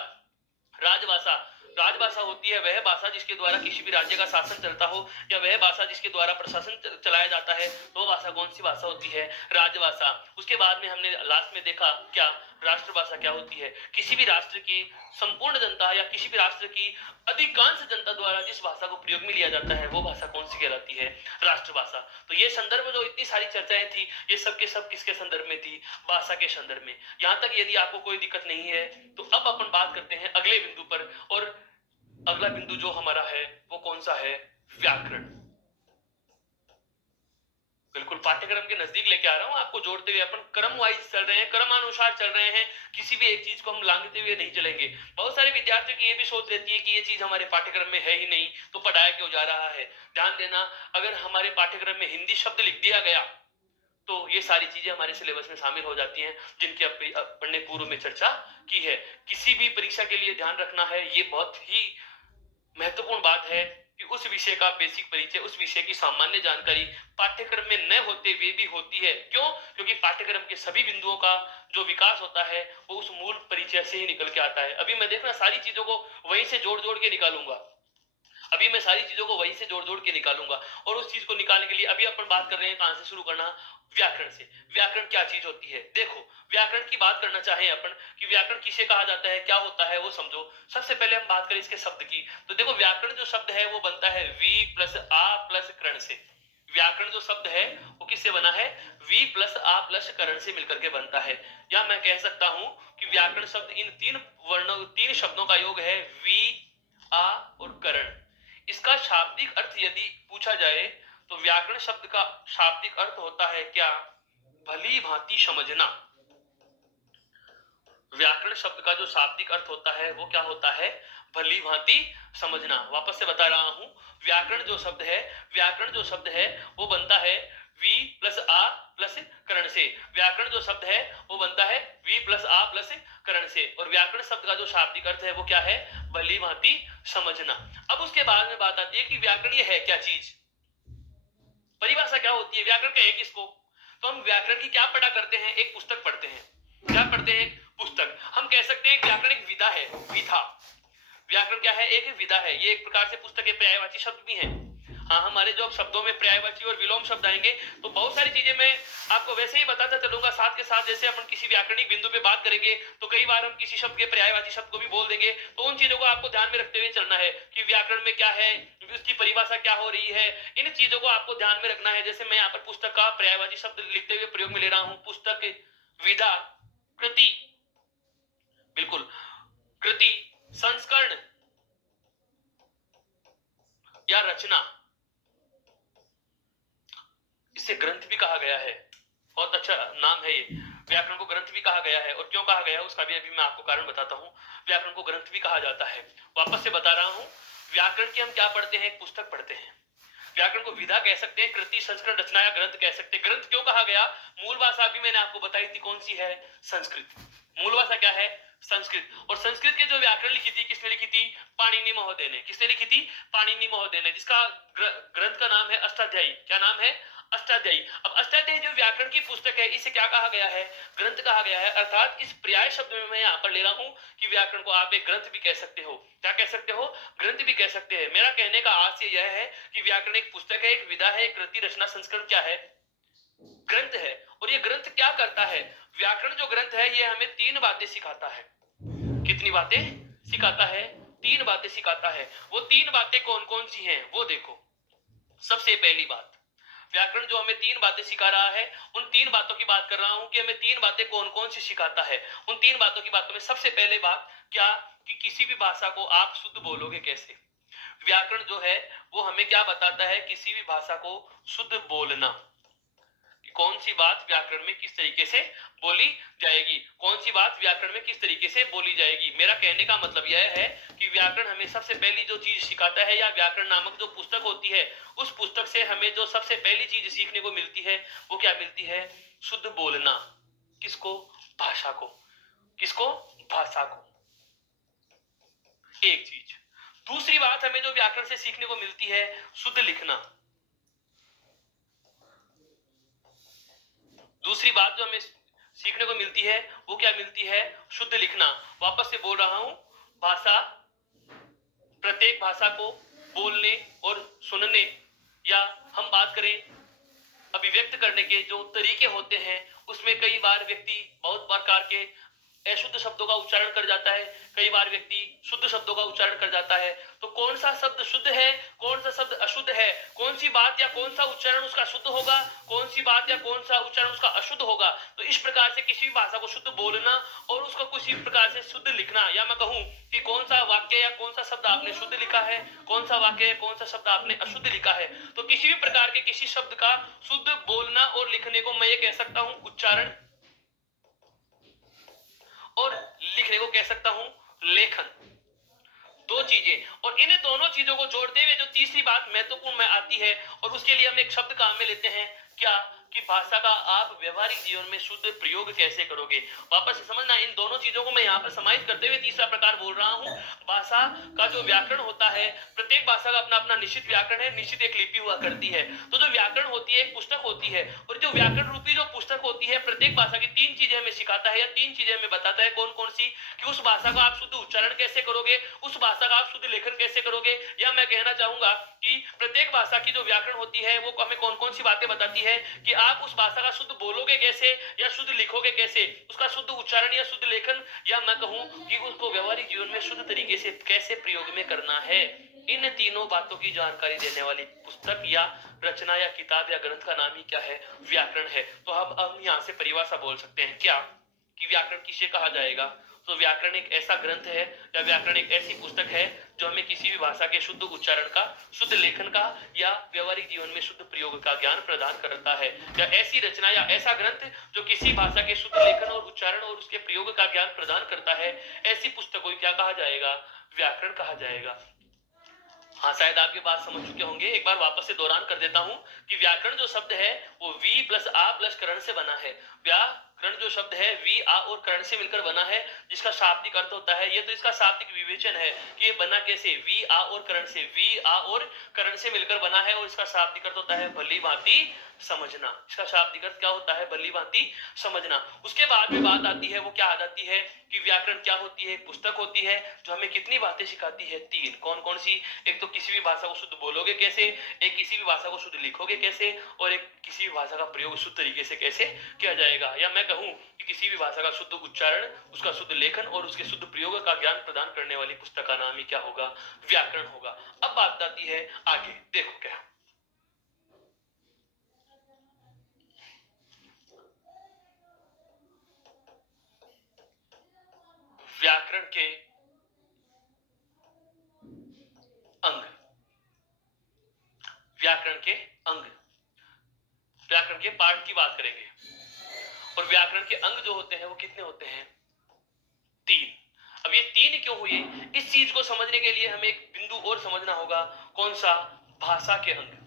राजभाषा। राजभाषा होती है वह भाषा जिसके द्वारा किसी भी राज्य का शासन चलता हो या वह भाषा जिसके द्वारा प्रशासन चलाया जाता है, तो भाषा कौन सी भाषा होती है? राजभाषा। उसके बाद में हमने लास्ट में देखा क्या राष्ट्रभाषा क्या होती है? किसी भी राष्ट्र की संपूर्ण जनता या किसी भी राष्ट्र की अधिकांश जनता द्वारा जिस भाषा को प्रयोग में लिया जाता है वो भाषा कौन सी कहलाती है? राष्ट्रभाषा। तो ये संदर्भ जो इतनी सारी चर्चाएं थी ये सब के सब किसके संदर्भ में थी? भाषा के संदर्भ में। यहां तक यदि आपको कोई दिक्कत नहीं है तो अब अपन बात करते हैं अगले बिंदु पर, और अगला बिंदु जो हमारा है वो कौन सा है? व्याकरण। बिल्कुल पाठ्यक्रम के नजदीक लेके आ रहा हूँ आपको, जोड़ते हुए अपन क्रम वाइज चल रहे हैं, क्रमानुसार चल रहे हैं, किसी भी एक चीज को हम लांघते हुए नहीं चलेंगे। बहुत सारे विद्यार्थियों की ये भी सोच रहती है कि ये चीज हमारे पाठ्यक्रम में है ही नहीं तो पढ़ाया क्यों जा रहा है। ध्यान देना, अगर हमारे पाठ्यक्रम में हिंदी शब्द लिख दिया गया तो ये सारी चीजें हमारे सिलेबस में शामिल हो जाती हैं, जिनकी अपन ने पूर्व में चर्चा की है। किसी भी परीक्षा के लिए ध्यान रखना है, ये बहुत ही महत्वपूर्ण बात है कि उस विषय का बेसिक परिचय, उस विषय की सामान्य जानकारी पाठ्यक्रम में न होते हुए भी होती है। क्यों? क्योंकि पाठ्यक्रम के सभी बिंदुओं का जो विकास होता है वो उस मूल परिचय से ही निकल के आता है। अभी मैं देखना सारी चीजों को वहीं से जोड़ जोड़ के निकालूंगा, अभी मैं सारी चीजों को वहीं से जोड़ जोड़ के निकालूंगा। और उस चीज को निकालने के लिए अभी अपन बात कर रहे हैं कहां से शुरू करना, व्याकरण से। व्याकरण क्या चीज होती है? देखो, व्याकरण की बात करना चाहें अपन कि व्याकरण किसे कहा जाता है, क्या होता है, वो समझो। सबसे पहले हम बात करें इसके शब्द की, तो देखो व्याकरण जो शब्द है वो बनता है वी प्लस आ प्लस करण से। व्याकरण जो शब्द है वो किससे बना है? वी प्लस आ प्लस करण से मिलकर के बनता है। या मैं कह सकता हूं कि व्याकरण शब्द इन तीन शब्दों का योग है, वी, आ और करण। इसका शाब्दिक अर्थ यदि पूछा जाए तो व्याकरण शब्द का शाब्दिक अर्थ होता है क्या? भली भांति समझना। व्याकरण शब्द का जो शाब्दिक अर्थ होता है वो क्या होता है? भली भांति समझना। वापस से बता रहा हूं, व्याकरण जो शब्द है वो बनता है वी प्लस आ प्लस करण से। व्याकरण जो शब्द है वो बनता है वी प्लस आ प्लस करण से। और व्याकरण शब्द का जो शाब्दिक अर्थ है वो क्या है? भली भांति समझना। अब उसके बाद में बात आती है कि व्याकरण ये है क्या चीज, परिभाषा क्या होती है, व्याकरण कहे किसको? तो हम व्याकरण की क्या पढ़ा करते हैं? एक पुस्तक पढ़ते हैं। क्या पढ़ते हैं? पुस्तक। हम कह सकते हैं व्याकरण एक विधा है, विधा। व्याकरण क्या है? एक विधा है। ये एक प्रकार से पुस्तक के पर्यायवाची शब्द भी हैं। हाँ, हमारे जो शब्दों में पर्यायवाची और विलोम शब्द आएंगे तो बहुत सारी चीजें मैं आपको वैसे ही बताता चलूंगा। साथ के साथ जैसे अपन किसी व्याकरणिक बिंदु पे बात करेंगे तो कई बार हम किसी शब्द के पर्यायवाची शब्द को भी बोल देंगे, तो उन चीजों को आपको ध्यान में रखते हुए चलना है कि व्याकरण में क्या है, उसकी परिभाषा क्या हो रही है, इन चीजों को आपको ध्यान में रखना है। जैसे मैं यहाँ पर पुस्तक का पर्यायवाची शब्द लिखते हुए प्रयोग में ले रहा हूं, पुस्तक, विधा, कृति, बिल्कुल, कृति, संस्करण या रचना, इसे ग्रंथ भी कहा गया है। बहुत अच्छा नाम है ये, व्याकरण को ग्रंथ भी कहा गया है। और क्यों कहा गया है उसका भी अभी मैं आपको कारण बताता हूं। व्याकरण को ग्रंथ भी कहा जाता है। वापस से बता रहा हूं, व्याकरण की हम क्या पढ़ते हैं? एक पुस्तक पढ़ते हैं। व्याकरण को विधा कह सकते हैं, कृति, संस्करण, रचना या ग्रंथ कह सकते हैं। ग्रंथ क्यों कहा गया? मूल भाषा अभी मैंने आपको बताई थी, कौन सी है? संस्कृत। मूल भाषा क्या है? संस्कृत। और संस्कृत के जो व्याकरण लिखी थी, किसने लिखी थी? पाणिनि महोदय ने। किसने लिखी थी? पाणिनि महोदय ने, जिसका ग्रंथ का नाम है अष्टाध्यायी। क्या नाम है? अष्टाध्यायी। अब अष्टाध्यायी जो व्याकरण की पुस्तक है, इसे क्या कहा गया है? ग्रंथ कहा गया है। अर्थात इस पर्याय शब्द में मैं यहाँ पर ले रहा हूं कि व्याकरण को आप एक ग्रंथ भी कह सकते हो। क्या कह सकते हो? ग्रंथ भी कह सकते हैं। मेरा कहने का आशय यह है कि व्याकरण एक पुस्तक है, एक विधा है, एक कृति, रचना, संस्करण क्या है? ग्रंथ है। और ये ग्रंथ क्या करता है? व्याकरण जो ग्रंथ है ये हमें तीन बातें सिखाता है। कितनी बातें सिखाता है? तीन बातें सिखाता है। वो तीन बातें कौन कौन सी हैं वो देखो। सबसे पहली बात, व्याकरण जो हमें तीन बातें सिखा रहा है, उन तीन बातों की बात कर रहा हूं कि हमें तीन बातें कौन कौन सी सिखाता है। उन तीन बातों की बातों में सबसे पहले बात क्या, कि किसी भी भाषा को आप शुद्ध बोलोगे कैसे। व्याकरण जो है वो हमें क्या बताता है? किसी भी भाषा को शुद्ध बोलना, कौन सी बात व्याकरण में किस तरीके से बोली जाएगी, कौन सी बात व्याकरण में किस तरीके से बोली जाएगी। मेरा कहने का मतलब यह है कि व्याकरण हमें सबसे पहली जो चीज सिखाता है, या व्याकरण नामक जो पुस्तक होती है, उस पुस्तक से हमें जो सबसे पहली चीज सीखने को मिलती है वो क्या मिलती है? शुद्ध बोलना। किसको? भाषा को। किसको? भाषा को। एक चीज। दूसरी बात हमें जो व्याकरण से सीखने को मिलती है, शुद्ध लिखना। दूसरी बात जो हमें सीखने को मिलती है वो क्या मिलती है? शुद्ध लिखना। वापस से बोल रहा हूं, भाषा, प्रत्येक भाषा को बोलने और सुनने, या हम बात करें अभिव्यक्त करने के जो तरीके होते हैं, उसमें कई बार व्यक्ति बहुत प्रकार के अशुद्ध शब्दों का उच्चारण कर जाता है, कई बार व्यक्ति शुद्ध शब्दों का उच्चारण कर जाता है। तो कौन सा शब्द शुद्ध है, कौन सा शब्द अशुद्ध है, कौन सी बात या कौन सा उच्चारण उसका शुद्ध होगा, कौन सी बात या कौन सा उच्चारण उसका अशुद्ध होगा। तो इस प्रकार से किसी भी भाषा को शुद्ध बोलना और उसको किसी प्रकार से शुद्ध लिखना, या मैं कहूं कि कौन सा वाक्य या कौन सा शब्द आपने शुद्ध लिखा है, कौन सा वाक्य या कौन सा शब्द आपने अशुद्ध लिखा है। तो किसी भी प्रकार के किसी शब्द का शुद्ध बोलना और लिखने को मैं ये कह सकता हूं उच्चारण, और लिखने को कह सकता हूं लेखन। दो चीजें, और इन दोनों चीजों को जोड़ते हुए जो तीसरी बात महत्वपूर्ण में आती है, और उसके लिए हम एक शब्द काम में लेते हैं, क्या कि भाषा का आप व्यवहारिक जीवन में शुद्ध प्रयोग कैसे करोगे। वापस से समझना, इन दोनों चीजों को मैं यहाँ पर समाहित करते हुए तीसरा प्रकार बोल रहा हूँ। भाषा का जो व्याकरण होता है, प्रत्येक भाषा का अपना अपना निश्चित व्याकरण है, निश्चित एक लिपि हुआ करती है। तो जो व्याकरण होती है एक पुस्तक होती है, और जो व्याकरण रूपी जो पुस्तक होती है प्रत्येक भाषा की तीन चीजें हमें सिखाता है, या तीन चीजें हमें बताता है। कौन कौन सी, कि उस भाषा का आप शुद्ध उच्चारण कैसे करोगे, उस भाषा का आप शुद्ध लेखन कैसे करोगे। या मैं कहना चाहूंगा कि प्रत्येक भाषा की जो व्याकरण होती है वो हमें कौन कौन सी बातें बताती है, कि आप उस भाषा का शुद्ध बोलोगे कैसे या शुद्ध लिखोगे कैसे, उसका शुद्ध उच्चारण या शुद्ध लेखन, या मैं कहूं कि उसको व्यवहारिक जीवन में शुद्ध तरीके से कैसे प्रयोग में करना है। इन तीनों बातों की जानकारी देने वाली पुस्तक या रचना या किताब या ग्रंथ का नाम ही क्या है, व्याकरण है। तो हम यहाँ से परिभाषा बोल सकते हैं क्या, कि व्याकरण किसे कहा जाएगा। तो व्याकरण एक ऐसा ग्रंथ है या व्याकरण एक ऐसी पुस्तक है जो हमें किसी भी भाषा के शुद्ध उच्चारण का, शुद्ध लेखन का या व्यवहारिक जीवन में शुद्ध प्रयोग का ज्ञान प्रदान करता है। या ऐसी रचना या ऐसा ग्रंथ जो किसी भाषा के शुद्ध लेखन और उच्चारण और उसके प्रयोग का ज्ञान प्रदान करता है, ऐसी पुस्तक को क्या कहा जाएगा, व्याकरण कहा जाएगा। हाँ, शायद आप ये बात समझ चुके होंगे, एक बार वापस से दोहरान कर देता हूं कि व्याकरण जो शब्द है वो वी प्लस आ प्लस करण से बना है। व्याकरण जो शब्द है वी आ और करण से मिलकर बना है, जिसका शाब्दिक अर्थ होता है, ये तो इसका शाब्दिक विवेचन है कि ये बना कैसे, वी आ और करण से, वी आ और करण से मिलकर बना है, और इसका शाब्दिक अर्थ होता है भली भांति समझना। इसका शाब्दिक अर्थ क्या होता है, भली भांति समझना। उसके बाद में बात आती है, वो क्या आ जाती है कि व्याकरण क्या होती है, पुस्तक होती है जो हमें कितनी बातें सिखाती है, तीन। कौन कौन सी, एक तो किसी भी भाषा को शुद्ध बोलोगे कैसे, एक किसी भी भाषा को शुद्ध लिखोगे कैसे, और एक किसी भी भाषा का प्रयोग शुद्ध तरीके से कैसे किया जाएगा। या मैं कहूं कि किसी भी भाषा का शुद्ध उच्चारण, उसका शुद्ध लेखन और उसके शुद्ध प्रयोग का ज्ञान प्रदान करने वाली पुस्तक का नाम ही क्या होगा, व्याकरण होगा। अब बात आती है आगे, देखो क्या, व्याकरण के अंग, व्याकरण के अंग, व्याकरण के पार्ट की बात करेंगे। और व्याकरण के अंग जो होते हैं वो कितने होते हैं, तीन। अब ये तीन क्यों हुए, इस चीज को समझने के लिए हमें एक बिंदु और समझना होगा, कौन सा, भाषा के अंग।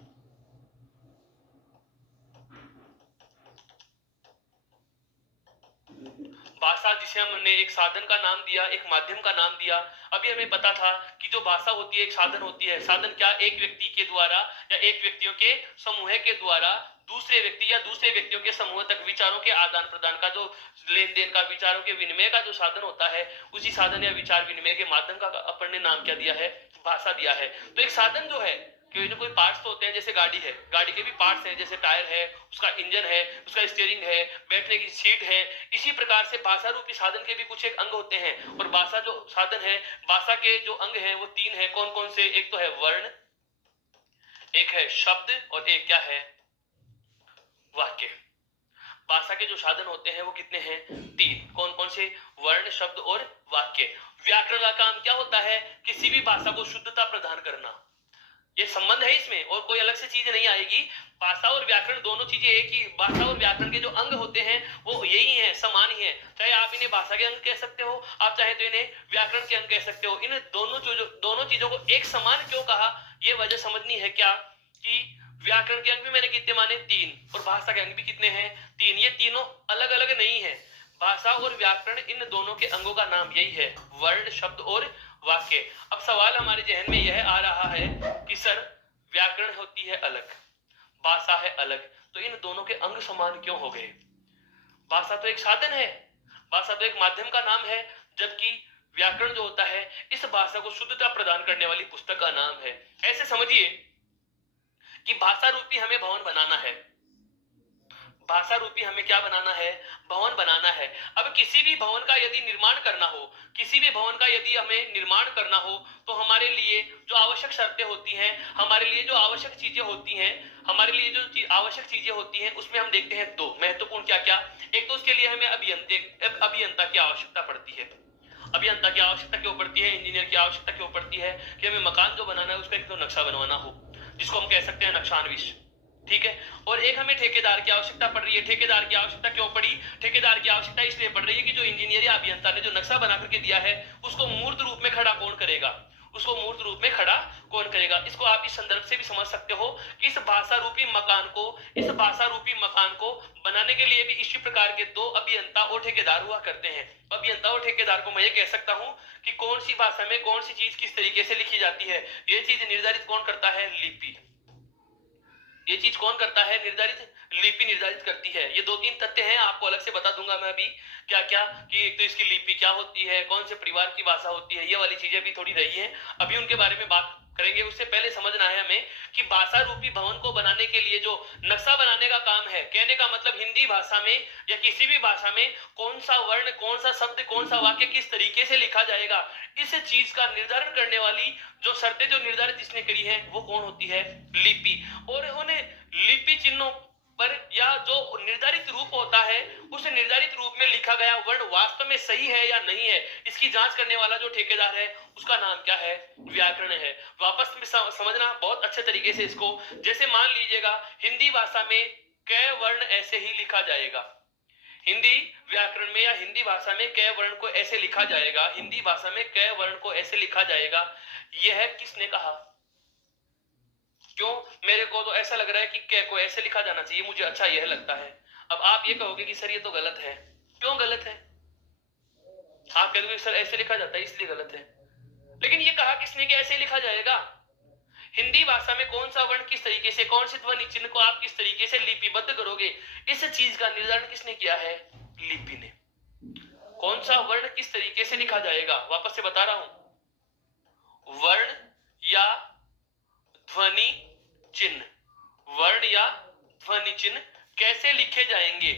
भाषा जिसे हमने एक साधन का नाम दिया, एक माध्यम का नाम दिया। अभी हमें पता था कि जो भाषा होती है एक साधन होती है। साधन क्या, एक व्यक्ति के द्वारा या एक व्यक्तियों के समूह के द्वारा दूसरे व्यक्ति या दूसरे व्यक्तियों के समूह तक विचारों के आदान प्रदान का, जो लेन देन का, विचारों के विनिमय का जो साधन होता है, उसी साधन या विचार विनिमय के माध्यम का अपन ने नाम क्या दिया है, भाषा दिया है। तो एक साधन जो है, कोई पार्ट्स तो होते हैं, जैसे गाड़ी है, गाड़ी के भी पार्ट्स हैं, जैसे टायर है, उसका इंजन है, उसका स्टीयरिंग है, बैठने की सीट है। इसी प्रकार से भाषा रूपी साधन के भी कुछ एक अंग होते हैं। और भाषा जो साधन है, भाषा के जो अंग हैं वो तीन है। कौन कौन से, एक तो है वर्ण, एक है शब्द, और एक क्या है, वाक्य। भाषा के जो साधन होते हैं वो कितने हैं, तीन। कौन कौन से, वर्ण, शब्द और वाक्य। व्याकरण का काम क्या होता है, किसी भी भाषा को शुद्धता प्रदान करना। ये संबंध है इसमें, और कोई अलग से चीज नहीं आएगी। भाषा और व्याकरण दोनों चीजें एक ही, भाषा और व्याकरण के जो अंग होते हैं वो यही है, समान ही है। चाहे आप इन्हें भाषा के अंग कह सकते हो, आप चाहे तो इन्हें व्याकरण के अंग कह सकते हो। इन दोनों चीजों को एक समान क्यों कहा, ये वजह समझनी है क्या, कि व्याकरण के अंग भी मैंने कितने माने, तीन, और भाषा के अंग भी कितने हैं, तीन। ये तीनों अलग अलग नहीं है। भाषा और व्याकरण, इन दोनों के अंगों का नाम यही है, वर्ण, शब्द और वाक्य। अब सवाल हमारे जहन में यह आ रहा है कि सर व्याकरण होती है अलग, भाषा है अलग, तो इन दोनों के अंग समान क्यों हो गए। भाषा तो एक साधन है, भाषा तो एक माध्यम का नाम है, जबकि व्याकरण जो होता है इस भाषा को शुद्धता प्रदान करने वाली पुस्तक का नाम है। ऐसे समझिए कि भाषा रूपी हमें भवन बनाना है, भाषा रूपी हमें क्या बनाना है, भवन बनाना है। अब किसी भी भवन का यदि निर्माण करना हो, किसी भी भवन का यदि हमें निर्माण करना हो, तो हमारे लिए जो आवश्यक शर्तें होती हैं, हमारे लिए जो आवश्यक चीजें होती हैं, हमारे लिए जो आवश्यक चीजें होती हैं, उसमें हम देखते हैं दो महत्वपूर्ण। क्या क्या? एक तो उसके लिए हमें अभियंता की आवश्यकता पड़ती है। अभियंता की आवश्यकता क्यों पड़ती है, इंजीनियर की आवश्यकता क्यों पड़ती है? कि हमें मकान जो बनाना है उसका एक तो नक्शा बनवाना हो, जिसको हम कह सकते हैं नक्शानविश, ठीक है। और एक हमें ठेकेदार की आवश्यकता पड़ रही है। ठेकेदार की आवश्यकता क्यों पड़ी? ठेकेदार की आवश्यकता इसलिए पड़ रही है कि जो इंजीनियर या अभियंता ने जो नक्शा बना करके दिया है, उसको मूर्त रूप में खड़ा कौन करेगा, उसको मूर्त रूप में खड़ा कौन करेगा। इसको आप इस संदर्भ से भी समझ सकते हो कि इस भाषा रूपी मकान को बनाने के लिए भी इसी प्रकार के दो अभियंता और ठेकेदार हुआ करते हैं। अभियंता और ठेकेदार को मैं ये कह सकता हूं कि कौन सी भाषा में कौन सी चीज किस तरीके से लिखी जाती है, ये चीज निर्धारित कौन करता है? लिपि। ये चीज कौन करता है? निर्धारित लिपि निर्धारित करती है। ये दो तीन तथ्य हैं, आपको अलग से बता दूंगा मैं अभी क्या क्या, कि एक तो इसकी लिपि क्या होती है, कौन से परिवार की भाषा होती है, ये वाली चीजें भी थोड़ी रही हैं, अभी उनके बारे में बात करेंगे। उससे पहले समझना है हमें कि भाषा रूपी भवन को बनाने के लिए जो नक्शा बनाने का काम है, कहने का मतलब हिंदी भाषा में या किसी भी भाषा में कौन सा वर्ण, कौन सा शब्द, कौन सा वाक्य किस तरीके से लिखा जाएगा, इस चीज का निर्धारण करने वाली जो शर्तें जो निर्धारित जिसने करी है वो कौन होती है? लिपि। और उन्हें लिपि चिन्हों पर या जो निर्धारित रूप होता है, उस निर्धारित रूप में लिखा गया वर्ण वास्तव में सही है या नहीं है, इसकी जांच करने वाला जो ठेकेदार है उसका नाम क्या है? व्याकरण है। वापस में समझना बहुत अच्छे तरीके से इसको। जैसे मान लीजिएगा हिंदी भाषा में क वर्ण ऐसे ही लिखा जाएगा, हिंदी व्याकरण में या हिंदी भाषा में क वर्ण को ऐसे लिखा जाएगा, हिंदी भाषा में क वर्ण को ऐसे लिखा जाएगा, यह किसने कहा? क्यों? मेरे को तो ऐसा लग रहा है कि क को ऐसे लिखा जाना चाहिए, मुझे अच्छा यह लगता है। अब आप ये कहोगे कि सर ये तो गलत है। क्यों गलत है? आप कहोगे सर ऐसे लिखा जाता है इसलिए गलत है, लेकिन ये कहा किसने कि ऐसे लिखा जाएगा? हिंदी भाषा में कौन सा वर्ण किस तरीके से, कौन से ध्वनि चिन्ह को आप किस तरीके से लिपिबद्ध करोगे, इस चीज का निर्धारण किसने किया है? लिपि ने। कौन सा वर्ण किस तरीके से लिखा जाएगा, वापस से बता रहा हूं, वर्ण या ध्वनि चिन्ह, वर्ण या ध्वनि चिन्ह कैसे लिखे जाएंगे,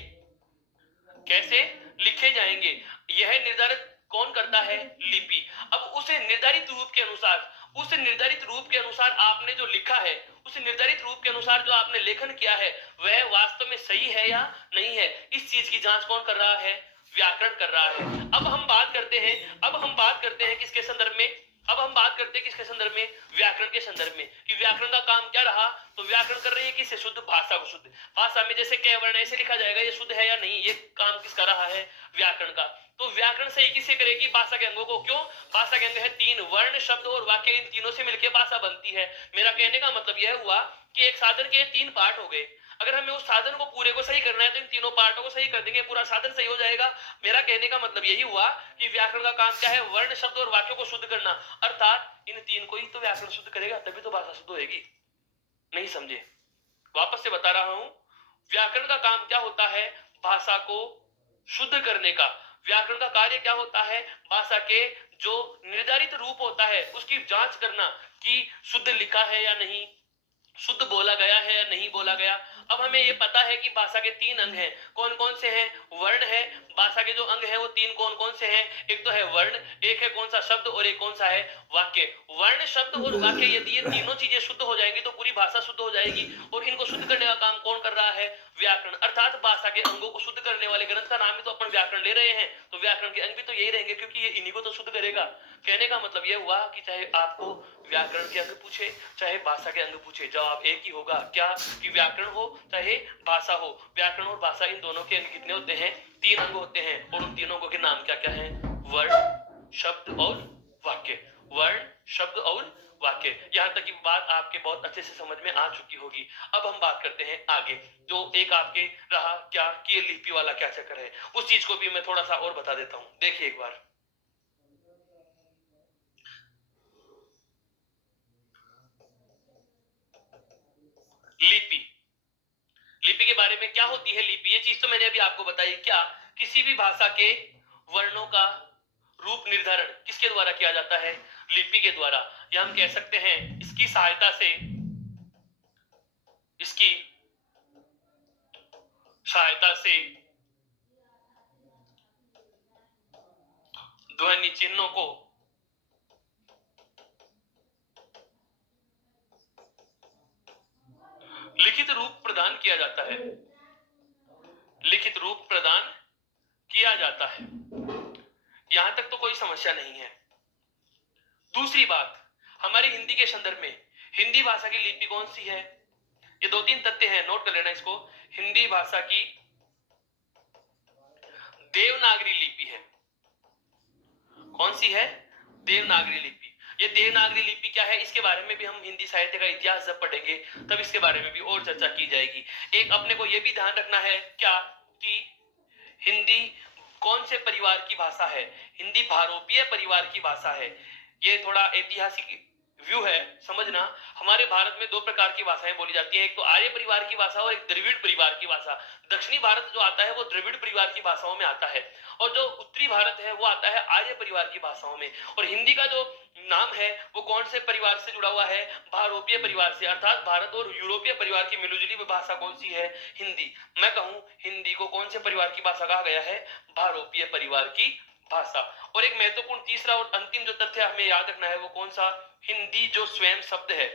कैसे लिखे जाएंगे, यह निर्धारित कौन करता है? लिपि। अब उस निर्धारित रूप के अनुसार, उस निर्धारित रूप के अनुसार आपने जो लिखा है, उस निर्धारित रूप के अनुसार जो आपने लेखन किया है, वह वास्तव में सही है या नहीं है, इस चीज की जांच कौन कर रहा है? व्याकरण कर रहा है। अब हम बात करते हैं किसके संदर्भ में? अब हम बात करते हैं किसके संदर्भ में? व्याकरण के संदर्भ में। कि व्याकरण का काम क्या रहा? तो व्याकरण कर रही है किससे? शुद्ध भाषा को। शुद्ध भाषा में जैसे क वर्ण ऐसे लिखा जाएगा, ये शुद्ध है या नहीं, ये काम किसका रहा है? व्याकरण का। तो व्याकरण सही किससे करेगी? भाषा के अंगों को। क्यों? भाषा के अंग है तीन, वर्ण, शब्द और वाक्य, इन तीनों से मिलकर भाषा बनती है। मेरा कहने का मतलब यह हुआ कि एक साधन के तीन पार्ट हो गए, अगर हमें उस साधन को पूरे को सही करना है तो इन तीनों पार्टों को सही कर देंगे, पूरा साधन सही हो जाएगा। मेरा कहने का मतलब यही हुआ कि व्याकरण का काम क्या है? वर्ण, शब्द और वाक्यों को शुद्ध करना, अर्थात इन तीन को ही तो व्याकरण शुद्ध करेगा, तभी तो भाषा शुद्ध होगी। नहीं समझे? वापस से बता रहा हूं, व्याकरण का काम क्या होता है? भाषा को शुद्ध करने का। व्याकरण का कार्य क्या होता है? भाषा के जो निर्धारित रूप होता है उसकी जांच करना कि शुद्ध लिखा है या नहीं, शुद्ध बोला गया है या नहीं बोला गया। अब हमें ये पता है कि भाषा के तीन अंग हैं। कौन कौन से हैं? वर्ण है। भाषा के जो अंग हैं वो तीन कौन कौन से हैं? एक तो है वर्ण, एक है कौन सा? शब्द, और एक कौन सा है? वाक्य। वर्ण, शब्द और वाक्य, यदि ये तीनों चीजें शुद्ध हो जाएंगी तो पूरी भाषा शुद्ध हो जाएगी। और इनको शुद्ध करने का काम कौन कर रहा है? व्याकरण। अर्थात भाषा के अंगों को शुद्ध करने वाले ग्रंथ का नाम ही तो अपन व्याकरण ले रहे हैं, तो व्याकरण के अंग भी तो यही रहेंगे, क्योंकि ये इन्हीं को तो शुद्ध करेगा। कहने का मतलब यह हुआ कि चाहे आपको व्याकरण के अंग पूछे चाहे भाषा के अंग पूछे, जवाब एक ही होगा। क्या? कि व्याकरण हो चाहे भाषा हो, व्याकरण और भाषा इन दोनों के अंग कितने होते हैं? तीन अंग होते हैं। और उन तीनों के नाम क्या क्या है? वर्ण, शब्द और वाक्य। वर्ण, शब्द और वाक्य। यहां तक की बात आपके बहुत अच्छे से समझ में आ चुकी होगी। अब हम बात करते हैं आगे, जो एक आपके रहा क्या कि ये लिपि वाला क्या चक्कर है, उस चीज को भी मैं थोड़ा सा और बता देता हूं। देखिए एक बार, लिपि, लिपि के बारे में क्या होती है लिपि, ये चीज तो मैंने अभी आपको बताई। क्या? किसी भी भाषा के वर्णों का रूप निर्धारण किसके द्वारा किया जाता है? लिपि के द्वारा। या हम कह सकते हैं इसकी सहायता से, इसकी सहायता से ध्वनि चिन्हों को लिखित रूप प्रदान किया जाता है, लिखित रूप प्रदान किया जाता है। यहां तक तो कोई समस्या नहीं है। दूसरी बात, हमारी हिंदी के संदर्भ में हिंदी भाषा की लिपि कौन सी है? ये दो तीन तथ्य हैं, नोट कर लेना इसको। हिंदी भाषा की देवनागरी लिपि है। कौन सी है? देवनागरी लिपि। ये देवनागरी लिपि क्या है, इसके बारे में भी हम हिंदी साहित्य का इतिहास जब पढ़ेंगे तब इसके बारे में भी और चर्चा की जाएगी। एक अपने को यह भी ध्यान रखना है क्या कि हिंदी कौन से परिवार की भाषा है? हिंदी भारोपीय परिवार की भाषा है। ये थोड़ा ऐतिहासिक व्यू है, समझना। हमारे भारत में दो प्रकार की भाषाएं बोली जाती हैं, एक तो आर्य परिवार की भाषा और एक द्रविड़ परिवार की भाषा। दक्षिणी भारत जो आता है वो द्रविड़ परिवार की भाषाओं में आता है, और जो उत्तरी भारत है वो आता है आर्य परिवार की भाषाओं में। और हिंदी का जो नाम है वो कौन से परिवार से जुड़ा हुआ है? भारोपीय परिवार से, अर्थात भारत और यूरोपीय परिवार की मिलजुली भाषा कौन सी है? हिंदी। मैं कहूं हिंदी को कौन से परिवार की भाषा कहा गया है? भारोपीय परिवार की भाषा। और एक महत्वपूर्ण तीसरा और अंतिम जो तथ्य हमें याद रखना है वो कौन सा? हिंदी जो स्वयं शब्द है,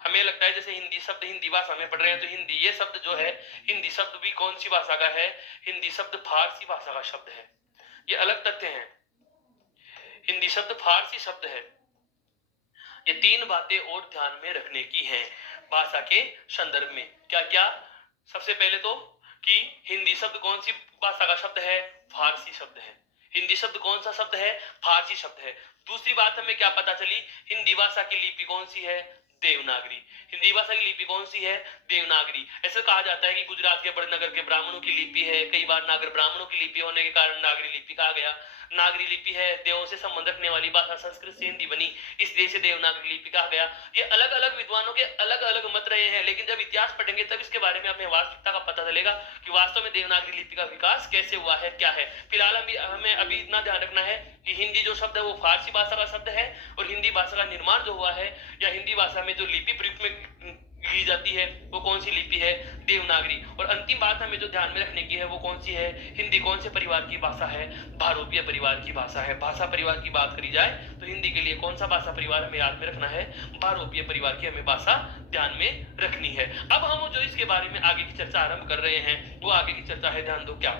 हमें लगता है जैसे हिंदी शब्द हिंदी भाषा में पढ़ रहे हैं तो हिंदी, ये शब्द जो है हिंदी शब्द भी कौन सी भाषा का है? हिंदी शब्द फारसी भाषा का शब्द है। ये अलग तथ्य है, हिंदी शब्द फारसी शब्द है। ये तीन बातें और ध्यान में रखने की हैं भाषा के संदर्भ में। क्या क्या? सबसे पहले तो कि हिंदी शब्द कौन सी भाषा का शब्द है? फारसी शब्द है। हिंदी शब्द कौन सा शब्द है? फारसी शब्द है। दूसरी बात हमें क्या पता चली? हिंदी भाषा की लिपि कौन सी है? देवनागरी। हिंदी भाषा की लिपि कौन सी है? देवनागरी। ऐसे कहा जाता है कि गुजरात के बड़नगर के ब्राह्मणों की लिपि है, कई बार नागर ब्राह्मणों की लिपि होने के कारण नागरी लिपि कहा गया। नागरी लिपि है, देवों से संबंध रखने वाली भाषा, संस्कृत से हिंदी बनी, इसलिए से देवनागरी लिपि कहा गया। ये अलग अलग विद्वानों के अलग अलग मत रहे हैं, लेकिन जब इतिहास पढ़ेंगे तब इसके बारे में हमें वास्तविकता का पता चलेगा कि वास्तव में देवनागरी लिपि का विकास कैसे हुआ है, क्या है। फिलहाल हमें अभी इतना ध्यान रखना है कि हिंदी जो शब्द है वो फारसी भाषा का शब्द है, और हिंदी भाषा का निर्माण जो हुआ है या हिंदी भाषा में जो लिपि प्रयुक्त में ली जाती है वो कौन सी लिपि है? देवनागरी। और अंतिम बात हमें जो ध्यान में रखने की है वो कौन सी है? हिंदी कौन से परिवार की भाषा है? भारोपीय परिवार की भाषा है। भाषा परिवार की बात करी जाए तो हिंदी के लिए कौन सा भाषा परिवार हमें याद में रखना है? भारोपीय परिवार की हमें भाषा ध्यान में रखनी है। अब हम जो इसके बारे में आगे की चर्चा आरंभ कर रहे हैं वो आगे की चर्चा है, ध्यान दो, क्या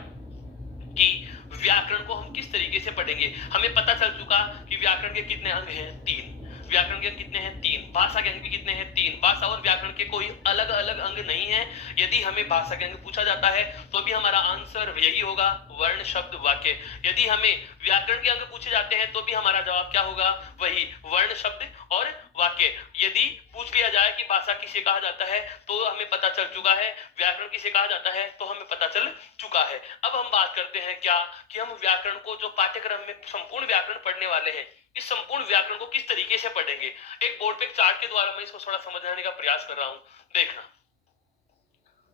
कि व्याकरण को हम किस तरीके से पढ़ेंगे। हमें पता चल चुका कि व्याकरण के कितने अंग हैं? 3। व्याकरण के कितने हैं? 3। भाषा के अंग भी कितने हैं? 3। भाषा और व्याकरण के कोई अलग अलग अंग नहीं है। यदि हमें भाषा के अंग पूछा जाता है तो भी हमारा आंसर यही होगा, वर्ण, शब्द, वाक्य। यदि हमें व्याकरण के अंग पूछे जाते हैं तो भी हमारा जवाब क्या होगा? वही, वर्ण, शब्द और वाक्य। यदि पूछ लिया जाए कि भाषा किसे कहा जाता है तो हमें पता चल चुका है, व्याकरण किसे कहा जाता है तो हमें पता चल चुका है। अब हम बात करते हैं क्या कि हम व्याकरण को, जो पाठ्यक्रम में संपूर्ण व्याकरण पढ़ने वाले हैं, इस संपूर्ण व्याकरण को किस तरीके से पढ़ेंगे। एक बोर्ड पे चार्ट के द्वारा मैं इसको थोड़ा समझाने का प्रयास कर रहा हूं, देखना।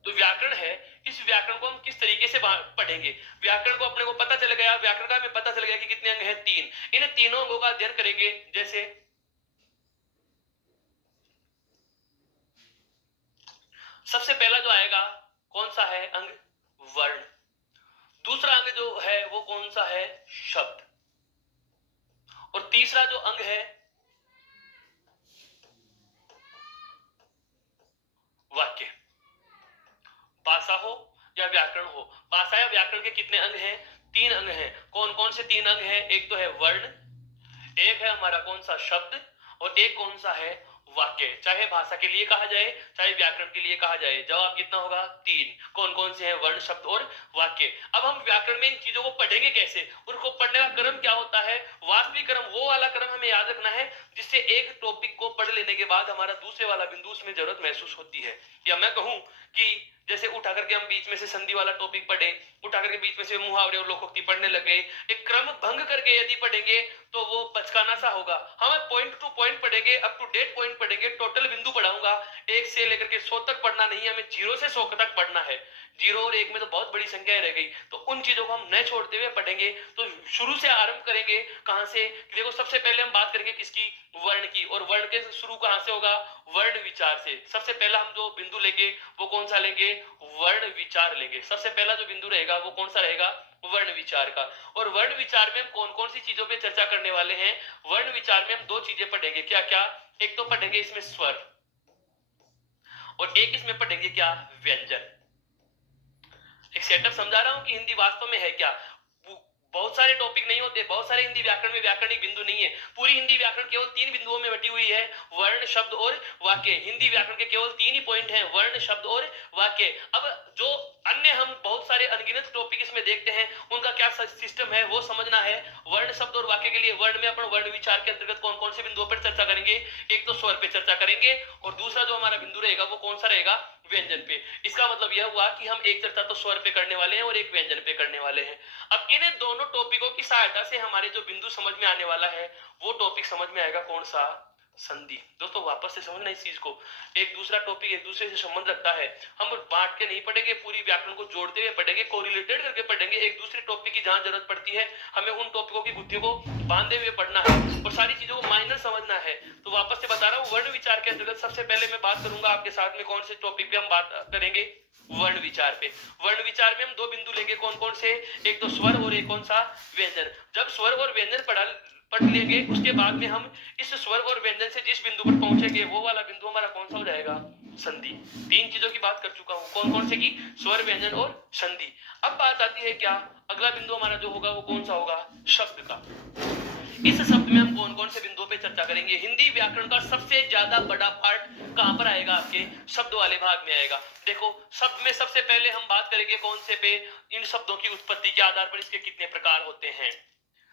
तो व्याकरण है, इस व्याकरण को हम किस तरीके से पढ़ेंगे। व्याकरण को अपने को पता चल गया, व्याकरण का हमें पता चल गया कि कितने अंग हैं? 3। इन तीनों अंगों का अध्ययन करेंगे। जैसे सबसे पहला जो आएगा कौन सा है अंग? वर्ण। दूसरा अंग जो है वो कौन सा है? शब्द। और तीसरा जो अंग है वाक्य। भाषा हो या व्याकरण हो, भाषा या व्याकरण के कितने अंग हैं? 3 अंग हैं। कौन कौन से 3 अंग हैं? एक तो है वर्ण, एक है हमारा कौन सा? शब्द, और एक कौन सा है? वाक्य। चाहे भाषा के लिए कहा जाए चाहे व्याकरण के लिए कहा जाए, जवाब कितना होगा? 3। कौन कौन से हैं? वर्ण, शब्द और वाक्य। अब हम व्याकरण में इन चीजों को पढ़ेंगे कैसे, उनको पढ़ने का क्रम क्या होता है? वास्तविक क्रम वो वाला क्रम हमें याद रखना है जिससे एक टॉपिक को पढ़ लेने के बाद हमारा दूसरे वाला बिंदु उसमें जरूरत महसूस होती है। या मैं कहूं कि जैसे उठा करके हम बीच में से संधि वाला टॉपिक पढ़े, उठा करके बीच में से मुहावरे और लोकोक्ति पढ़ने लग गए, एक क्रम भंग करके यदि पढ़ेंगे तो वो बचकाना सा होगा। हम पॉइंट टू पॉइंट पढ़ेंगे, अप टू डेट पॉइंट पढ़ेंगे, टोटल बिंदु पढ़ाऊंगा, 1 से लेकर के 100 तक पढ़ना नहीं है, हमें 0 से 100 तक पढ़ना है। 0 और 1 में तो बहुत बड़ी संख्या रह गई, तो उन चीजों को हम न छोड़ते हुए पढ़ेंगे। तो शुरू से आरंभ करेंगे कहां से, देखो सबसे पहले हम बात करेंगे किसकी, वर्ण की। और वर्ण के शुरू कहां से होगा, वर्ण विचार से। सबसे पहला हम जो बिंदु लेंगे वो कौन सा लेंगे, वर्ण विचार लेंगे। सबसे पहला जो बिंदु रहेगा वो कौन सा रहेगा, वर्ण विचार का। और वर्ण विचार में हम कौन कौन सी चीजों पे चर्चा करने वाले हैं, वर्ण विचार में हम 2 चीजें पढ़ेंगे, क्या क्या, एक तो पढ़ेंगे इसमें स्वर, और एक इसमें पढ़ेंगे क्या, व्यंजन। एक सेटअप समझा रहा हूं कि हिंदी वास्तव में है क्या। बहुत सारे टॉपिक नहीं होते, बहुत सारे हिंदी व्याकरण में व्याकरणिक बिंदु नहीं है। पूरी हिंदी व्याकरण केवल 3 बिंदुओं में बटी हुई है, वर्ण, शब्द और वाक्य। हिंदी व्याकरण के केवल 3 ही पॉइंट हैं, वर्ण, शब्द और वाक्य। अब जो अन्य हम बहुत सारे अनगिनत टॉपिक इसमें देखते हैं, उनका क्या सिस्टम है वो समझना है। वर्ण, शब्द और वाक्य के लिए वर्ण में अपन वर्ण विचार के अंतर्गत कौन कौन से बिंदुओं पर चर्चा करेंगे, एक तो स्वर पे चर्चा करेंगे, और दूसरा जो हमारा बिंदु रहेगा वो कौन सा रहेगा, व्यंजन पे। इसका मतलब यह हुआ कि हम एक चर्चा तो स्वर पे करने वाले हैं और एक व्यंजन पे करने वाले हैं। अब इन दोनों टॉपिकों की सहायता से हमारे जो बिंदु समझ में आने वाला है वो टॉपिक समझ में आएगा कौन सा, संधि। दोस्तों वापस से समझना इस चीज को, एक दूसरा टॉपिक एक दूसरे से संबंध रखता है। हम बांट के नहीं पढ़ेंगे, पूरी व्याकरण को जोड़ते हुए पढ़ेंगे, कोरिलेटेड करके पढ़ेंगे। एक दूसरे टॉपिक की जहां जरूरत पड़ती है हमें उन टॉपिकों की गुत्थियों को बांधे हुए पढ़ना है और सारी चीजों को माइनर समझना है। तो वापस से बता रहा हूं, वर्ण विचार के अंतर्गत सबसे पहले मैं बात करूंगा आपके साथ में कौन से टॉपिक पे हम बात करेंगे, वर्ण विचार पे। वर्ण विचार में हम 2 बिंदु लेंगे, कौन कौन से, एक तो स्वर और एक कौन सा, व्यंजन। जब स्वर और व्यंजन पढ़ लेंगे उसके बाद में हम इस स्वर और व्यंजन से जिस बिंदु पर पहुंचेंगे वो वाला बिंदु हमारा कौन सा हो जाएगा, संधि। 3 चीजों की बात कर चुका हूं, कौन कौन से की, स्वर, व्यंजन और संधि। अब बात आती है क्या, अगला बिंदु हमारा जो होगा वो कौन सा होगा, शब्द का। इस शब्द में हम कौन कौन से बिंदुओं पे चर्चा करेंगे। हिंदी व्याकरण का सबसे ज्यादा बड़ा पार्ट कहां पर आएगा, आपके शब्द वाले भाग में आएगा। देखो शब्द में सबसे पहले हम बात करेंगे कौन से पे, इन शब्दों की उत्पत्ति के आधार पर इसके कितने प्रकार होते हैं।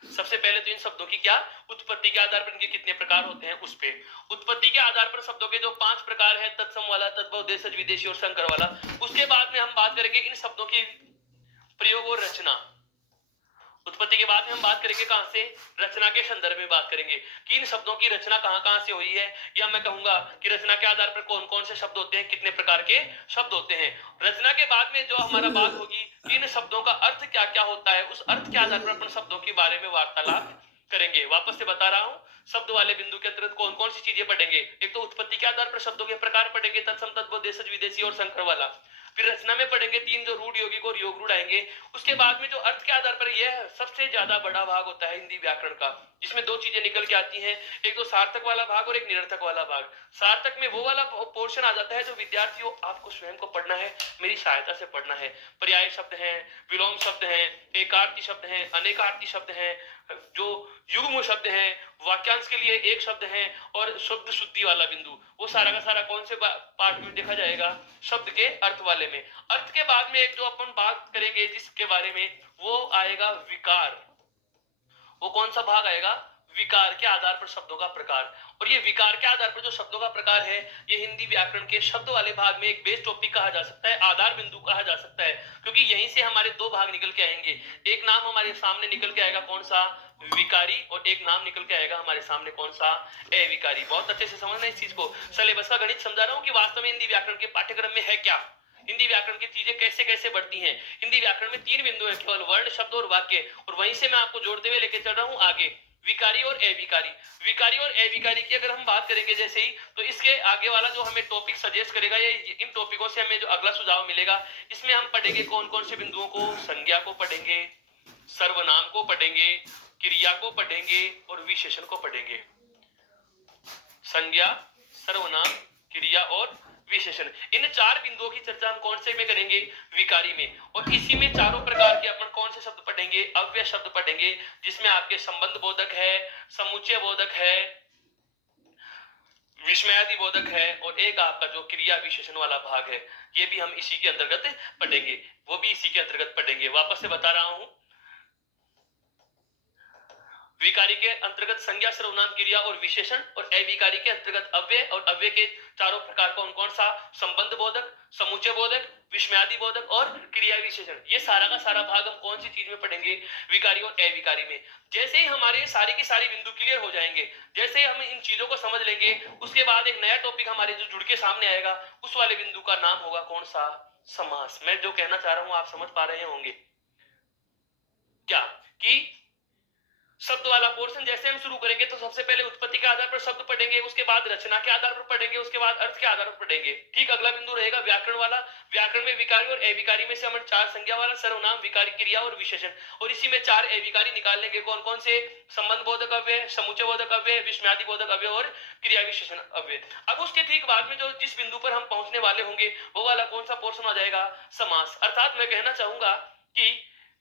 सबसे पहले तो इन शब्दों की क्या उत्पत्ति के आधार पर इनके कितने प्रकार होते हैं उस पे। उत्पत्ति के आधार पर शब्दों के जो 5 प्रकार है, तत्सम वाला, तद्भव, देशज, विदेशी और संकर वाला। उसके बाद में हम बात करेंगे इन शब्दों की प्रयोग और रचना। उत्पत्ति के बाद में हम बात करेंगे कहां से, रचना के संदर्भ में बात करेंगे कि इन शब्दों की रचना कहां से हुई है, या मैं कहूंगा कि रचना के आधार पर कौन कौन से शब्द होते हैं, कितने प्रकार के शब्द होते हैं। रचना के बाद में जो हमारा बात होगी कि इन शब्दों का अर्थ क्या क्या होता है, उस अर्थ के आधार पर अपन शब्दों के बारे में वार्तालाप करेंगे। वापस से बता रहा हूं, शब्द वाले बिंदु के अंतर्गत कौन कौन सी चीजें पढ़ेंगे, एक तो उत्पत्ति के आधार पर शब्दों के प्रकार पढ़ेंगे, तत्सम, तद्भव, देशज, विदेशी और संकर वाला। फिर रचना में पढ़ेंगे 3 जो रूढ़, यौगिक और योग रूढ़ आएंगे। उसके बाद में जो अर्थ के आधार पर, यह सबसे ज्यादा बड़ा भाग होता है हिंदी व्याकरण का, जिसमें 2 चीजें निकल के आती हैं, एक तो सार्थक वाला भाग और एक निरर्थक वाला भाग। सार्थक में वो वाला पोर्शन आ जाता है जो विद्यार्थियों आपको स्वयं को पढ़ना है, मेरी सहायता से पढ़ना है। पर्याय शब्द हैं, विलोम शब्द हैं, एकार्थी शब्द हैं, अनेकार्थी शब्द हैं, जो युग्म शब्द हैं, वाक्यांश के लिए एक शब्द है, और शब्द शुद्धि वाला बिंदु, वो सारा का सारा कौन से पार्ट में देखा जाएगा, शब्द के अर्थ वाले में। अर्थ के बाद में एक जो अपन बात करेंगे जिसके बारे में, वो आएगा विकार। वो कौन सा भाग आएगा, विकार के आधार पर शब्दों का प्रकार। और ये विकार के आधार पर जो शब्दों का प्रकार है, ये हिंदी व्याकरण के शब्द वाले भाग में एक बेस टॉपिक कहा जा सकता है, आधार बिंदु कहा जा सकता है, क्योंकि यहीं से हमारे 2 भाग निकल के आएंगे। एक नाम हमारे सामने निकल के आएगा कौन सा, विकारी, और एक नाम निकल के आएगा हमारे सामने कौन सा, अविकारी। बहुत अच्छे से समझना इस चीज को, सिलेबस का गणित समझा रहा हूं कि वास्तव में हिंदी व्याकरण के पाठ्यक्रम में है क्या, हिंदी व्याकरण की चीजें कैसे कैसे बढ़ती हैं। हिंदी व्याकरण में 3 बिंदु है केवल, वर्ण, शब्द और वाक्य, और वहीं से मैं आपको जोड़ते हुए लेके चल रहा हूं आगे, विकारी और अविकारी। विकारी और अविकारी की अगर हम बात करेंगे जैसे ही, तो इसके आगे वाला जो हमें टॉपिक सजेस्ट करेगा, या इन टॉपिकों से हमें जो अगला सुझाव मिलेगा, इसमें हम पढ़ेंगे कौन कौन से बिंदुओं को, संज्ञा को पढ़ेंगे, सर्वनाम को पढ़ेंगे, क्रिया को पढ़ेंगे और विशेषण को पढ़ेंगे। संज्ञा, सर्वनाम, क्रिया और विशेषण, इन 4 बिंदुओं की चर्चा हम कौन से में करेंगे, विकारी में। और इसी में चारों प्रकार के अपन कौन से शब्द पढ़ेंगे, अव्यय शब्द पढ़ेंगे, जिसमें आपके संबंध बोधक है, समुच्चय बोधक है, विस्मयादि बोधक है, और एक आपका जो क्रिया विशेषण वाला भाग है, ये भी हम इसी के अंतर्गत पढ़ेंगे, वो भी इसी के अंतर्गत पढ़ेंगे। वापस से बता रहा हूं, विकारी के अंतर्गत संज्ञा, सर्वनाम, क्रिया और विशेषण, और अविकारी के अंतर्गत अव्यय, और अव्यय के चारों प्रकार कौन कौन सा? संबंध बोधक, समुच्चय बोधक, विस्मयादि बोधक और क्रिया विशेषण। ये सारा का सारा भाग हम कौन सी चीज में पढ़ेंगे? विकारी और अविकारी में। जैसे ही हमारे सारी की सारी बिंदु क्लियर हो जाएंगे, जैसे ही हम इन चीजों को समझ लेंगे, उसके बाद एक नया टॉपिक हमारे जो जुड़ के सामने आएगा, उस वाले बिंदु का नाम होगा कौन सा? समास। मैं जो कहना चाह रहा हूं आप समझ पा रहे होंगे क्या? कि शब्द वाला पोर्शन जैसे हम शुरू करेंगे तो सबसे पहले उत्पत्ति के आधार पर शब्द पढ़ेंगे, उसके बाद रचना के आधार पर पढ़ेंगे, उसके बाद अर्थ के आधार पर पढ़ेंगे। ठीक अगला बिंदु रहेगा व्याकरण वाला। व्याकरण में विकारी और अविकारी में से हम 4 संज्ञा वाला, सर्वनाम, विकारी, क्रिया और विशेषण, और इसी में 4 अविकारी निकाल लेंगे। कौन कौन से? संबंध बोधक अव्यय, समुच्चय बोधक अव्यय, विस्मयादि बोधक अव्यय और क्रिया विशेषण अव्यय। अब उसके ठीक बाद में जो जिस बिंदु पर हम पहुंचने वाले होंगे वो वाला कौन सा पोर्शन आ जाएगा? समास। अर्थात मैं कहना चाहूंगा कि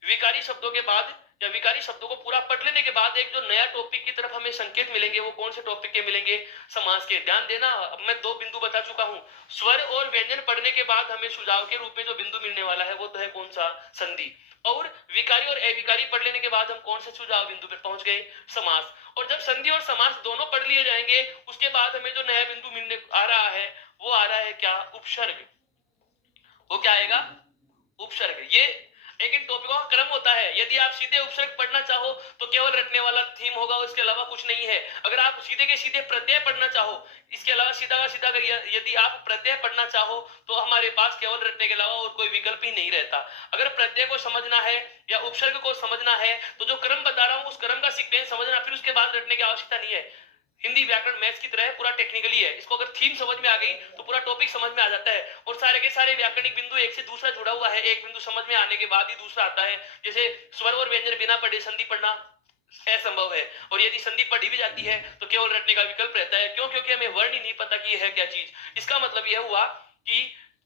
विकारी शब्दों के बाद या विकारी शब्दों को पूरा पढ़ लेने के बाद एक जो नया टॉपिक की तरफ हमें संकेत मिलेंगे, वो कौन से टॉपिक के मिलेंगे? समास के। ध्यान देना, अब मैं 2 बिंदु बता चुका हूं। स्वर और व्यंजन पढ़ने के बाद हमें सुझाव के रूप में जो बिंदु मिलने वाला है वो तो है कौन सा? संधि। और विकारी और अविकारी पढ़ लेने के बाद हम कौन से सुझाव बिंदु पर पहुंच गए? समास। और जब संधि और समास दोनों पढ़ लिए जाएंगे, उसके बाद हमें जो नया बिंदु मिलने आ रहा है वो आ रहा है क्या? उपसर्ग। वो क्या आएगा? उपसर्ग। ये एक एक टॉपिकों का क्रम होता है। यदि आप सीधे उपसर्ग पढ़ना चाहो तो केवल रटने वाला थीम होगा, इसके अलावा कुछ नहीं है। अगर आप सीधे के सीधे प्रत्यय पढ़ना चाहो, इसके अलावा सीधा का सीधा यदि आप प्रत्यय पढ़ना चाहो तो हमारे पास केवल रटने के अलावा और कोई विकल्प ही नहीं रहता। अगर प्रत्यय को समझना है या उपसर्ग को समझना है तो जो क्रम बता रहा हूं उस क्रम का सीक्वेंस समझना, फिर उसके बाद रटने की आवश्यकता नहीं है। हिंदी व्याकरण मैथ्स की तरह पूरा टेक्निकली है। इसको अगर थीम समझ में आ गई तो पूरा टॉपिक समझ में आ जाता है, और सारे के सारे व्याकरणिक बिंदु एक से दूसरा जुड़ा हुआ है। एक बिंदु समझ में आने के बाद ही दूसरा आता है। जैसे स्वर और व्यंजन बिना पढ़े संधि पढ़ना असंभव है, और यदि संधि पढ़ी भी जाती है तो केवल रटने का विकल्प रहता है। क्यों? क्योंकि हमें वर्ण ही नहीं पता कि यह है क्या चीज। इसका मतलब यह हुआ कि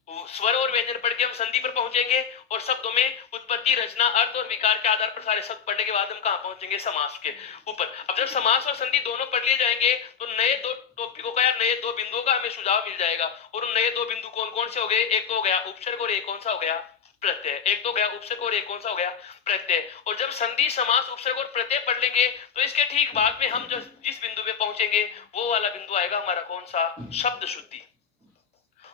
स्वर और व्यंजन पढ़ के हम संधि पर पहुंचेंगे, और शब्दों में उत्पत्ति, रचना, अर्थ और विकार के आधार पर सारे शब्द पढ़ने के बाद हम कहां पहुंचेंगे? समास के ऊपर। अब जब समास और संधि दोनों पढ़ लिए जाएंगे तो नए 2 टॉपिकों का या नए 2 बिंदुओं का हमें सुझाव मिल जाएगा। और उन नए 2 बिंदु कौन कौन से हो गए? एक तो हो गया उपसर्ग और एक कौन सा हो गया? प्रत्यय। एक तो गया उपसर्ग और एक कौन सा हो गया? प्रत्यय। और जब संधि, समास, उपसर्ग और प्रत्यय पढ़ लेंगे तो इसके ठीक बाद में हम जिस बिंदु पे पहुंचेंगे वो वाला बिंदु आएगा हमारा कौन सा? शब्द शुद्धि।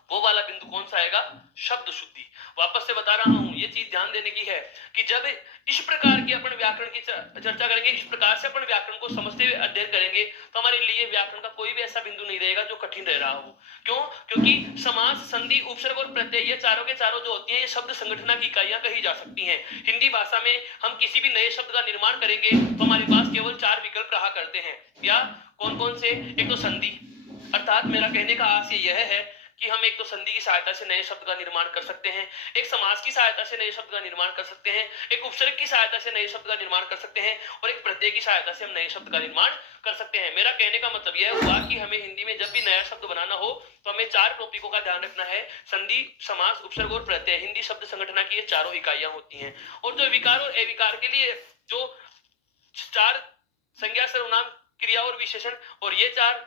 वो वाला बिंदु कौन सा आएगा? शब्द शुद्धि। वापस से बता रहा हूं, ये चीज ध्यान देने की है कि जब इस प्रकार की अपन व्याकरण की चर्चा करेंगे, इस प्रकार से अपन व्याकरण को समझते हुए अध्ययन करेंगे, तो हमारे लिए व्याकरण का कोई भी ऐसा बिंदु नहीं रहेगा जो कठिन रह रहा हो। क्यों? क्योंकि समास, संधि, उपसर्ग और प्रत्यय ये चारों के चारों जो होती है, ये शब्द संगठना की इकाइयां कही जा सकती हैं। हिंदी भाषा में हम किसी भी नए शब्द का निर्माण करेंगे तो हमारे पास केवल 4 विकल्प रहा करते हैं। या कौन कौन से? एक तो संधि, अर्थात मेरा कहने का आशय यह है कि हम एक तो संधि की सहायता से नए शब्द का निर्माण कर सकते हैं, एक समास की सहायता से नए शब्द का निर्माण कर सकते हैं, एक उपसर्ग की सहायता से नए शब्द का निर्माण कर सकते हैं, और एक प्रत्यय की सहायता से हम नए शब्द का निर्माण कर सकते हैं। मेरा कहने का मतलब यह हुआ कि हमें हिंदी में जब भी नया शब्द बनाना हो तो हमें 4 टॉपिकों का ध्यान रखना है। संधि, समास, उपसर्ग और प्रत्यय। हिंदी शब्द संगठना की ये चारों इकाइयां होती हैं। और जो विकार और अविकार के लिए जो 4 संज्ञा, सर्वनाम, क्रिया और विशेषण, और ये 4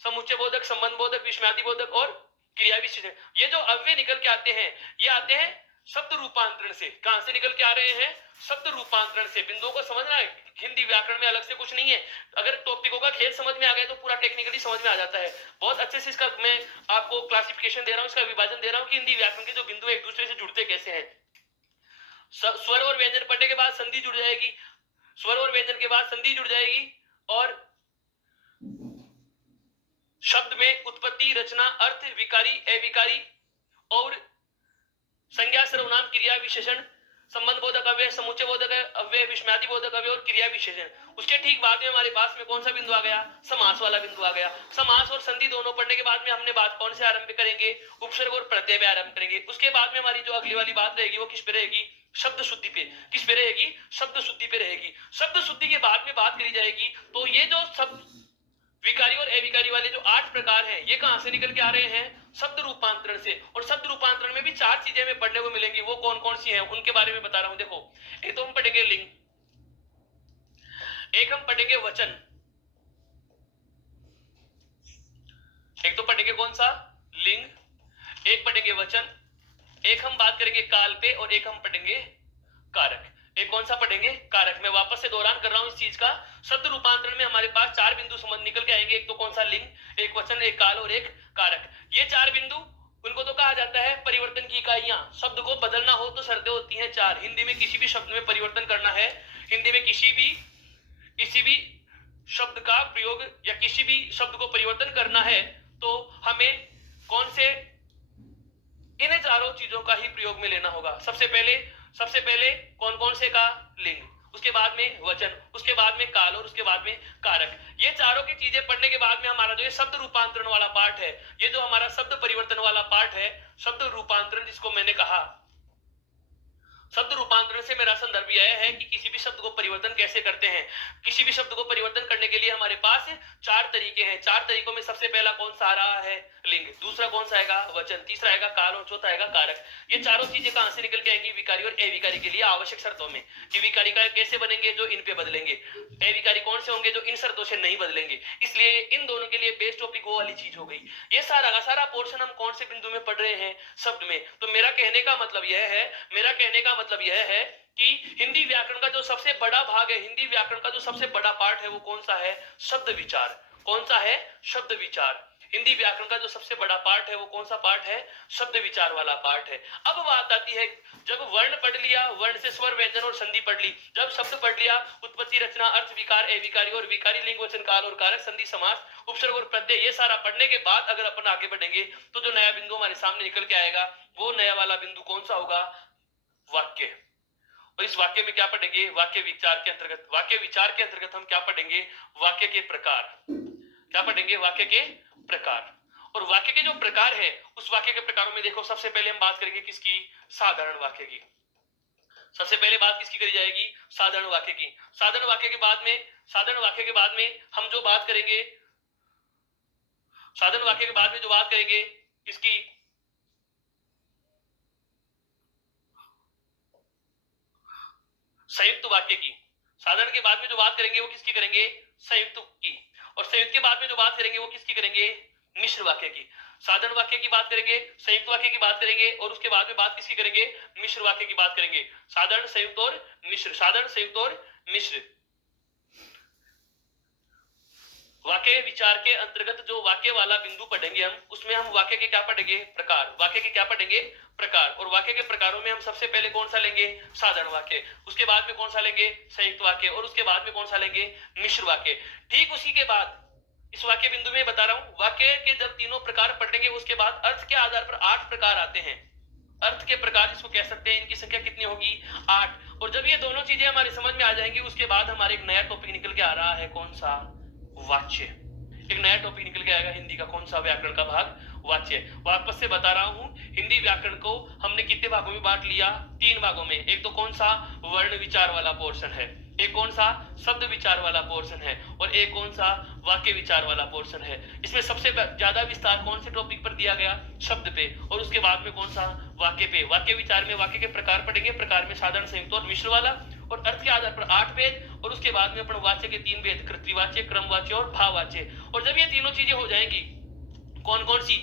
समुच्चय बोधक, संबंध बोधक, विस्मयादि बोधक और क्रिया विशेषण, ये जो अव्यय निकल के आते हैं ये आते हैं शब्द रूपांतरण से। कहां से निकल के आ रहे हैं? शब्द रूपांतरण से। बिंदुओं को समझना है, हिंदी व्याकरण में अलग से कुछ नहीं है। अगर टॉपिकों का खेल समझ में आ गया तो पूरा टेक्निकली समझ में आ जाता है। बहुत अच्छे से इसका मैं आपको क्लासिफिकेशन दे रहा हूं, इसका विभाजन दे रहा हूं कि हिंदी व्याकरण के जो बिंदु एक दूसरे से जुड़ते कैसे हैं। स्वर और व्यंजन पढ़ने के बाद संधि जुड़ जाएगी, स्वर और व्यंजन के बाद संधि जुड़ जाएगी, और शब्द में उत्पत्ति, रचना, अर्थ, विकारी, अविकारी और संज्ञा, सर्वनाम, क्रिया विशेषण, संबंध बोधक अव्यय, समुच्चय बोधक अव्यय, विस्मयादि बोधक अव्यय और क्रिया विशेषण। उसके ठीक बाद में हमारे पास में कौन सा बिंदु आ गया? समास वाला बिंदु आ गया। समास और संधि दोनों पढ़ने के बाद में हमने बात कौन से आरंभ करेंगे? उपसर्ग और प्रत्यय पे आरंभ करेंगे। उसके बाद में हमारी जो अगली वाली बात रहेगी वो किस पे रहेगी? शब्द शुद्धि पे। किस पे रहेगी? शब्द शुद्धि पे रहेगी। शब्द शुद्धि के बाद में बात करी जाएगी तो ये जो शब्द विकारी और अविकारी वाले जो 8 प्रकार हैं ये कहां से निकल के आ रहे हैं? शब्द रूपांतरण से। और शब्द रूपांतरण में भी 4 चीजें हमें पढ़ने को मिलेंगी। वो कौन कौन सी हैं उनके बारे में बता रहा हूं। देखो, एक तो हम पढ़ेंगे लिंग, एक हम पढ़ेंगे वचन, एक तो पढ़ेंगे कौन सा? लिंग, एक पढ़ेंगे वचन, एक हम बात करेंगे काल पे, और एक हम पढ़ेंगे कारक। एक कौन सा पढ़ेंगे? कारक। मैं वापस से दोहरान कर रहा हूं इस चीज का। शब्द रूपांतरण में हमारे पास 4 बिंदु समझ निकल के आएंगे। एक तो कौन सा? लिंग, एक वचन, एक काल और एक कारक। ये 4 बिंदु, उनको तो कहा जाता है परिवर्तन की इकाइयां। शब्द को बदलना हो तो शर्तें होती हैं 4। हिंदी में किसी भी शब्द में परिवर्तन करना है, हिंदी में किसी भी शब्द का प्रयोग या किसी भी शब्द को परिवर्तन करना है तो हमें कौन से? इन चारों चीजों का ही प्रयोग में लेना होगा। सबसे पहले कौन कौन से का? लिंग, उसके बाद में वचन, उसके बाद में काल और उसके बाद में कारक। ये चारों की चीजें पढ़ने के बाद में हमारा जो ये शब्द रूपांतरण वाला पार्ट है, ये जो हमारा शब्द परिवर्तन वाला पार्ट है, शब्द रूपांतरण जिसको मैंने कहा, शब्द रूपांतरण से मेरा संदर्भ यह है कि किसी भी शब्द को परिवर्तन कैसे करते हैं। किसी भी शब्द को परिवर्तन करने के लिए हमारे पास 4 तरीके हैं। 4 तरीकों में सबसे पहला कौन सा आ रहा है? लिंग। दूसरा कौन सा आएगा? वचन। तीसरा आएगा काल और चौथा आएगा कारक। ये चारों चीजें कहां से निकल के आएंगी? विकारी और अविकारी के लिए आवश्यक शर्तों में। कि विकारी का कैसे बनेंगे? जो इन पे बदलेंगे। अविकारी कौन से होंगे? जो इन शर्तों से नहीं बदलेंगे। इसलिए इन दोनों के लिए बेस्ट टॉपिक वो वाली चीज हो गई। ये सारा का सारा पोर्शन हम कौन से बिंदु में पढ़ रहे हैं? शब्द में। तो मेरा कहने का मतलब यह है कि हिंदी व्याकरण का जो सबसे बड़ा भाग है, हिंदी व्याकरण का जो सबसे बड़ा पार्ट है वो कौन सा है? शब्द विचार। कौन सा है? शब्द विचार। हिंदी व्याकरण का जो सबसे बड़ा पार्ट है वो कौन सा पार्ट है? शब्द विचार वाला पार्ट है। अब बात आती है, जब वर्ण पढ़ लिया, वर्ण से स्वर, व्यंजन और संधि पढ़ ली, जब शब्द पढ़ लिया, उत्पत्ति, रचना, अर्थ, विकार, अविकारी और विकारी, लिंग, वचन, काल और कारक, संधि, समास, उपसर्ग और प्रत्यय, ये सारा पढ़ने के बाद अगर अपन आगे बढ़ेंगे तो जो नया बिंदु हमारे सामने निकल के आएगा वो नया वाला बिंदु कौन सा होगा? वाक्य। और इस वाक्य में क्या पढ़ेंगे? वाक्य विचार के अंतर्गत हम क्या पढ़ेंगे? वाक्य के प्रकार। क्या पढ़ेंगे? वाक्य के प्रकार। और वाक्य के जो प्रकार है, उस वाक्य के प्रकारों में देखो, सबसे पहले हम बात करेंगे किसकी? साधारण वाक्य की। सबसे पहले बात किसकी करी जाएगी? साधारण वाक्य की। साधारण वाक्य के बाद में हम जो बात करेंगे, साधारण वाक्य के बाद में जो बात करेंगे किसकी? संयुक्त वाक्य की। साधारण के बाद में जो बात करेंगे वो किसकी करेंगे? संयुक्त की। और संयुक्त के बाद में जो बात करेंगे वो किसकी करेंगे? मिश्र वाक्य की। साधारण वाक्य की बात करेंगे, संयुक्त वाक्य की बात करेंगे और उसके बाद में बात किसकी करेंगे? मिश्र वाक्य की बात करेंगे। साधारण, संयुक्त और मिश्र, साधारण, संयुक्त और मिश्र। वाक्य विचार के अंतर्गत जो वाक्य वाला बिंदु पढ़ेंगे हम, उसमें हम वाक्य के क्या पढ़ेंगे? प्रकार। वाक्य के क्या पढ़ेंगे? प्रकार। और वाक्य के प्रकारों में हम सबसे पहले कौन सा लेंगे? साधारण वाक्य। उसके बाद में कौन सा लेंगे? संयुक्त वाक्य। और उसके बाद में कौन सा लेंगे? मिश्र वाक्य। ठीक उसी के बाद इस वाक्य बिंदु में बता रहा हूं, वाक्य के जब तीनों प्रकार पढ़ेंगे उसके बाद अर्थ के आधार पर 8 प्रकार आते हैं। अर्थ के प्रकार जिसको कह सकते हैं, इनकी संख्या कितनी होगी? 8। और जब ये दोनों चीजें हमारे समझ में आ जाएंगी उसके बाद हमारे एक नया टॉपिक निकल के आ रहा है। कौन सा? वाच्य। एक नया टॉपिक निकल के आएगा हिंदी का। कौन सा? व्याकरण का भाग, वाच्य। वापस से बता रहा हूं, हिंदी व्याकरण को हमने कितने भागों में बांट लिया? 3 भागों में। एक तो कौन सा? वर्ण विचार वाला पोर्शन है, एक कौन सा? शब्द विचार वाला पोर्शन है, और एक कौन सा? वाक्य विचार वाला पोर्शन है। इसमें सबसे ज्यादा विस्तार कौन से टॉपिक पर दिया गया? शब्द पे। और उसके बाद में कौन सा? वाक्य पे। वाक्य विचार में वाक्य के प्रकार पढ़ेंगे, प्रकार में साधारण, संयुक्त और मिश्र वाला, और अर्थ के आधार पर 8 भेद, और उसके बाद में अपन वाच्य के 3 भेद, कृतिवाच्य, क्रमवाच्य और भाववाच्य। और जब ये तीनों चीजें हो जाएंगी, कौन कौन सी?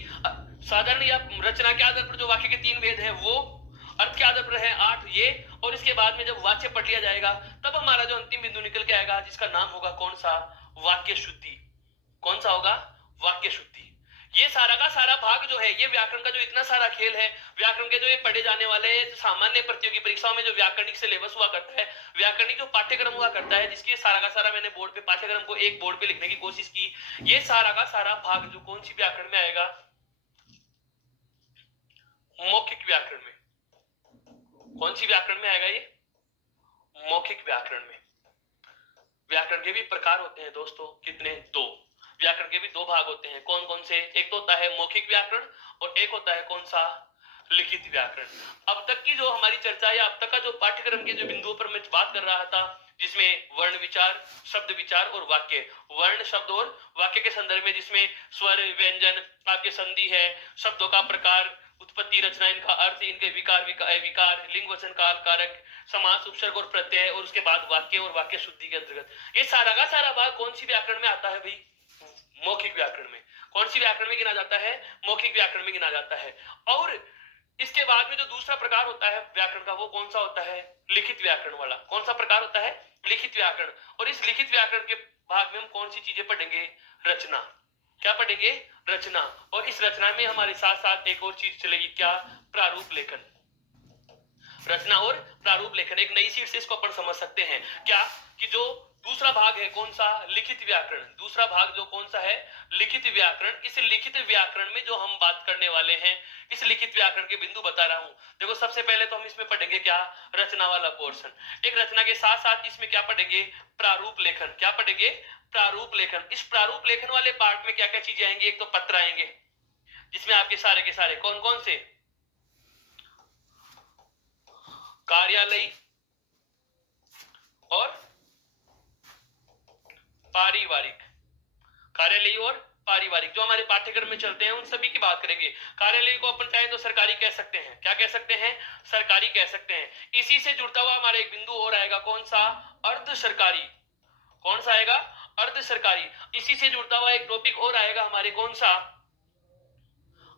साधारण या रचना के आधार पर जो वाक्य के 3 भेद है वो, अर्थ के आधार पर है 8 ये, और इसके बाद में जब वाच्य पढ़ लिया जाएगा तब हमारा जो अंतिम बिंदु निकल के आएगा जिसका नाम होगा कौन सा? वाक्य शुद्धि। कौन सा होगा? वाक्य शुद्धि। ये सारा का सारा भाग जो है, ये व्याकरण का जो इतना सारा खेल है, व्याकरण के जो ये पढ़े जाने वाले सामान्य प्रतियोगी परीक्षाओं में जो व्याकरणिक सिलेबस हुआ करता है, व्याकरणिक जो पाठ्यक्रम हुआ करता है, जिसके सारा का सारा मैंने बोर्ड पे पाठ्यक्रम को एक बोर्ड पे लिखने की कोशिश की, ये सारा का सारा भाग जो कौन सी व्याकरण में आएगा? मौखिक व्याकरण में। कौन सी व्याकरण में आएगा ये? मौखिक व्याकरण में। व्याकरण के भी प्रकार होते हैं दोस्तों, कितने? 2। व्याकरण के भी 2 भाग होते हैं। कौन कौन से? एक तो होता है मौखिक व्याकरण और एक होता है कौन सा? लिखित व्याकरण। अब तक की जो हमारी चर्चा या अब तक का जो पाठ्यक्रम के जो बिंदुओं पर मैं बात कर रहा था, जिसमें वर्ण विचार, शब्द विचार और वाक्य, वर्ण, शब्द और वाक्य के संदर्भ में, जिसमें स्वर, व्यंजन, आपके संधि है, शब्दों का प्रकार, उत्पत्ति, रचना, इनका अर्थ, इनके विकार, विकार, लिंग, वचन, काल, कारक, समास, उपसर्ग और प्रत्यय, और उसके बाद वाक्य और वाक्य शुद्धि के अंतर्गत। ये सारा का सारा भाग कौन सी व्याकरण में आता है भाई? मौखिक व्याकरण में। कौन सी व्याकरण में गिना जाता है? मौखिक व्याकरण में गिना जाता है। और इसके बाद में जो दूसरा प्रकार होता है व्याकरण का, वो कौन सा होता है? लिखित व्याकरण वाला। कौन सा प्रकार होता है? लिखित व्याकरण। और इस लिखित व्याकरण के भाग में हम कौन सी चीजें पढ़ेंगे? रचना। क्या पढ़ेंगे? रचना। और इस रचना में हमारे साथ साथ एक और चीज चलेगी, क्या? प्रारूप लेखन। रचना और प्रारूप लेखन, एक नई सीट से इसको अपन समझ सकते हैं। क्या कि जो दूसरा भाग है कौन सा? लिखित व्याकरण। दूसरा भाग जो कौन सा है? लिखित व्याकरण। इस लिखित व्याकरण में जो हम बात करने वाले हैं, इस लिखित व्याकरण के बिंदु बता रहा हूं। देखो सबसे पहले तो हम इसमें पढ़ेंगे क्या? रचना वाला पोर्शन। एक रचना के साथ साथ इसमें क्या पढ़ेंगे? प्रारूप लेखन। क्या पढ़ेंगे? प्रारूप लेखन। इस प्रारूप लेखन वाले पार्ट में क्या क्या चीजें आएंगी? एक तो पत्र आएंगे, जिसमें आपके सारे के सारे कौन कौन से? कार्यालयी और पारिवारिक। कार्यालयी और पारिवारिक जो हमारे पाठ्यक्रम में चलते हैं, उन सभी की बात करेंगे। कार्यालय को अपन चाहे तो सरकारी कह सकते हैं। क्या कह सकते हैं? सरकारी कह सकते हैं। इसी से जुड़ता हुआ हमारा एक बिंदु और आएगा, कौन सा? अर्ध सरकारी। कौन सा आएगा? अर्ध सरकारी। इसी से जुड़ता हुआ एक टॉपिक और आएगा हमारे, कौन सा?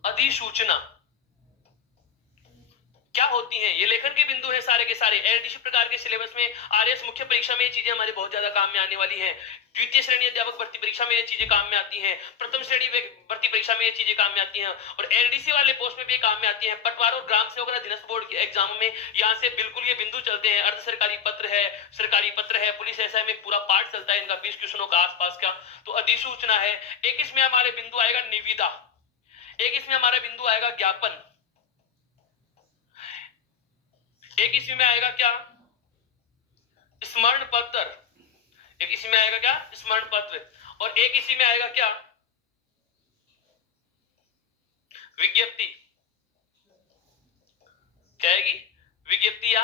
अधिसूचना। क्या होती हैं? ये लेखन के बिंदु हैं सारे के सारे। एलडीसी प्रकार के सिलेबस में, आरएस मुख्य परीक्षा में ये चीजें हमारे बहुत ज्यादा काम में आने वाली हैं। द्वितीय श्रेणी अध्यापक भर्ती परीक्षा में ये चीजें काम में आती हैं। प्रथम श्रेणी भर्ती परीक्षा में ये चीजें काम में आती हैं, और एलडीसी वाले पोस्ट में भी काम में आती हैं। पटवार और ग्राम सेवक अधीनस्थ बोर्ड के एग्जाम में यहाँ से बिल्कुल ये बिंदु चलते हैं। अर्ध सरकारी पत्र है, सरकारी पत्र है, पुलिस एसआई में पूरा पार्ट चलता है इनका 20 क्वेश्चनों का आसपास का। तो अधिसूचना है। एक इसमें हमारे बिंदु आएगा निविदा। एक इसमें हमारा बिंदु आएगा ज्ञापन। एक इसी में आएगा क्या? स्मरण पत्र। एक इसी में आएगा क्या? स्मरण पत्र। और एक इसी में आएगा क्या? विज्ञप्ति। क्या आएगी? विज्ञप्ति या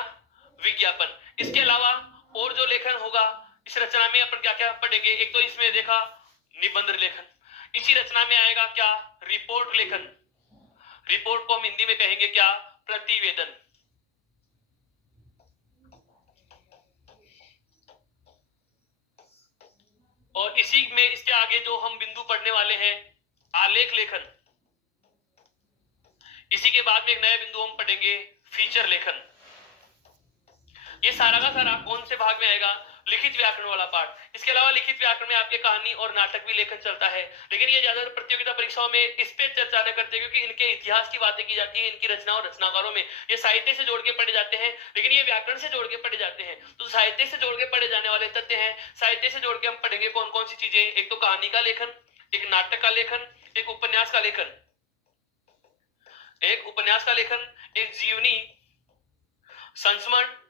विज्ञापन। इसके अलावा और जो लेखन होगा इस रचना में, अपन क्या क्या पढ़ेंगे? एक तो इसमें देखा निबंध लेखन। इसी रचना में आएगा क्या? रिपोर्ट लेखन। रिपोर्ट को हम हिंदी में कहेंगे क्या? प्रतिवेदन। और इसी में इसके आगे जो हम बिंदु पढ़ने वाले हैं, आलेख लेखन। इसी के बाद में एक नया बिंदु हम पढ़ेंगे, फीचर लेखन। ये सारा का सारा कौन से भाग में आएगा? लिखित व्याकरण वाला पार्ट। इसके अलावा लिखित व्याकरण में आपके कहानी और नाटक भी लेखन चलता है, लेकिन ये ज्यादातर प्रतियोगिता परीक्षाओं में इस पे चर्चा न करते, क्योंकि इनके इतिहास की बातें की जाती है, इनकी रचना और रचनाकारों में। ये साहित्य से जोड़ के पढ़े जाते हैं, लेकिन ये व्याकरण से जोड़ के पढ़े जाते हैं। तो साहित्य से जोड़ के पढ़े जाने वाले तथ्य हैं, साहित्य से जोड़ के हम पढ़ेंगे कौन कौन सी चीजें? एक तो कहानी का लेखन, एक नाटक का लेखन, एक उपन्यास का लेखन। एक उपन्यास का लेखन, एक जीवनी संस्मरण,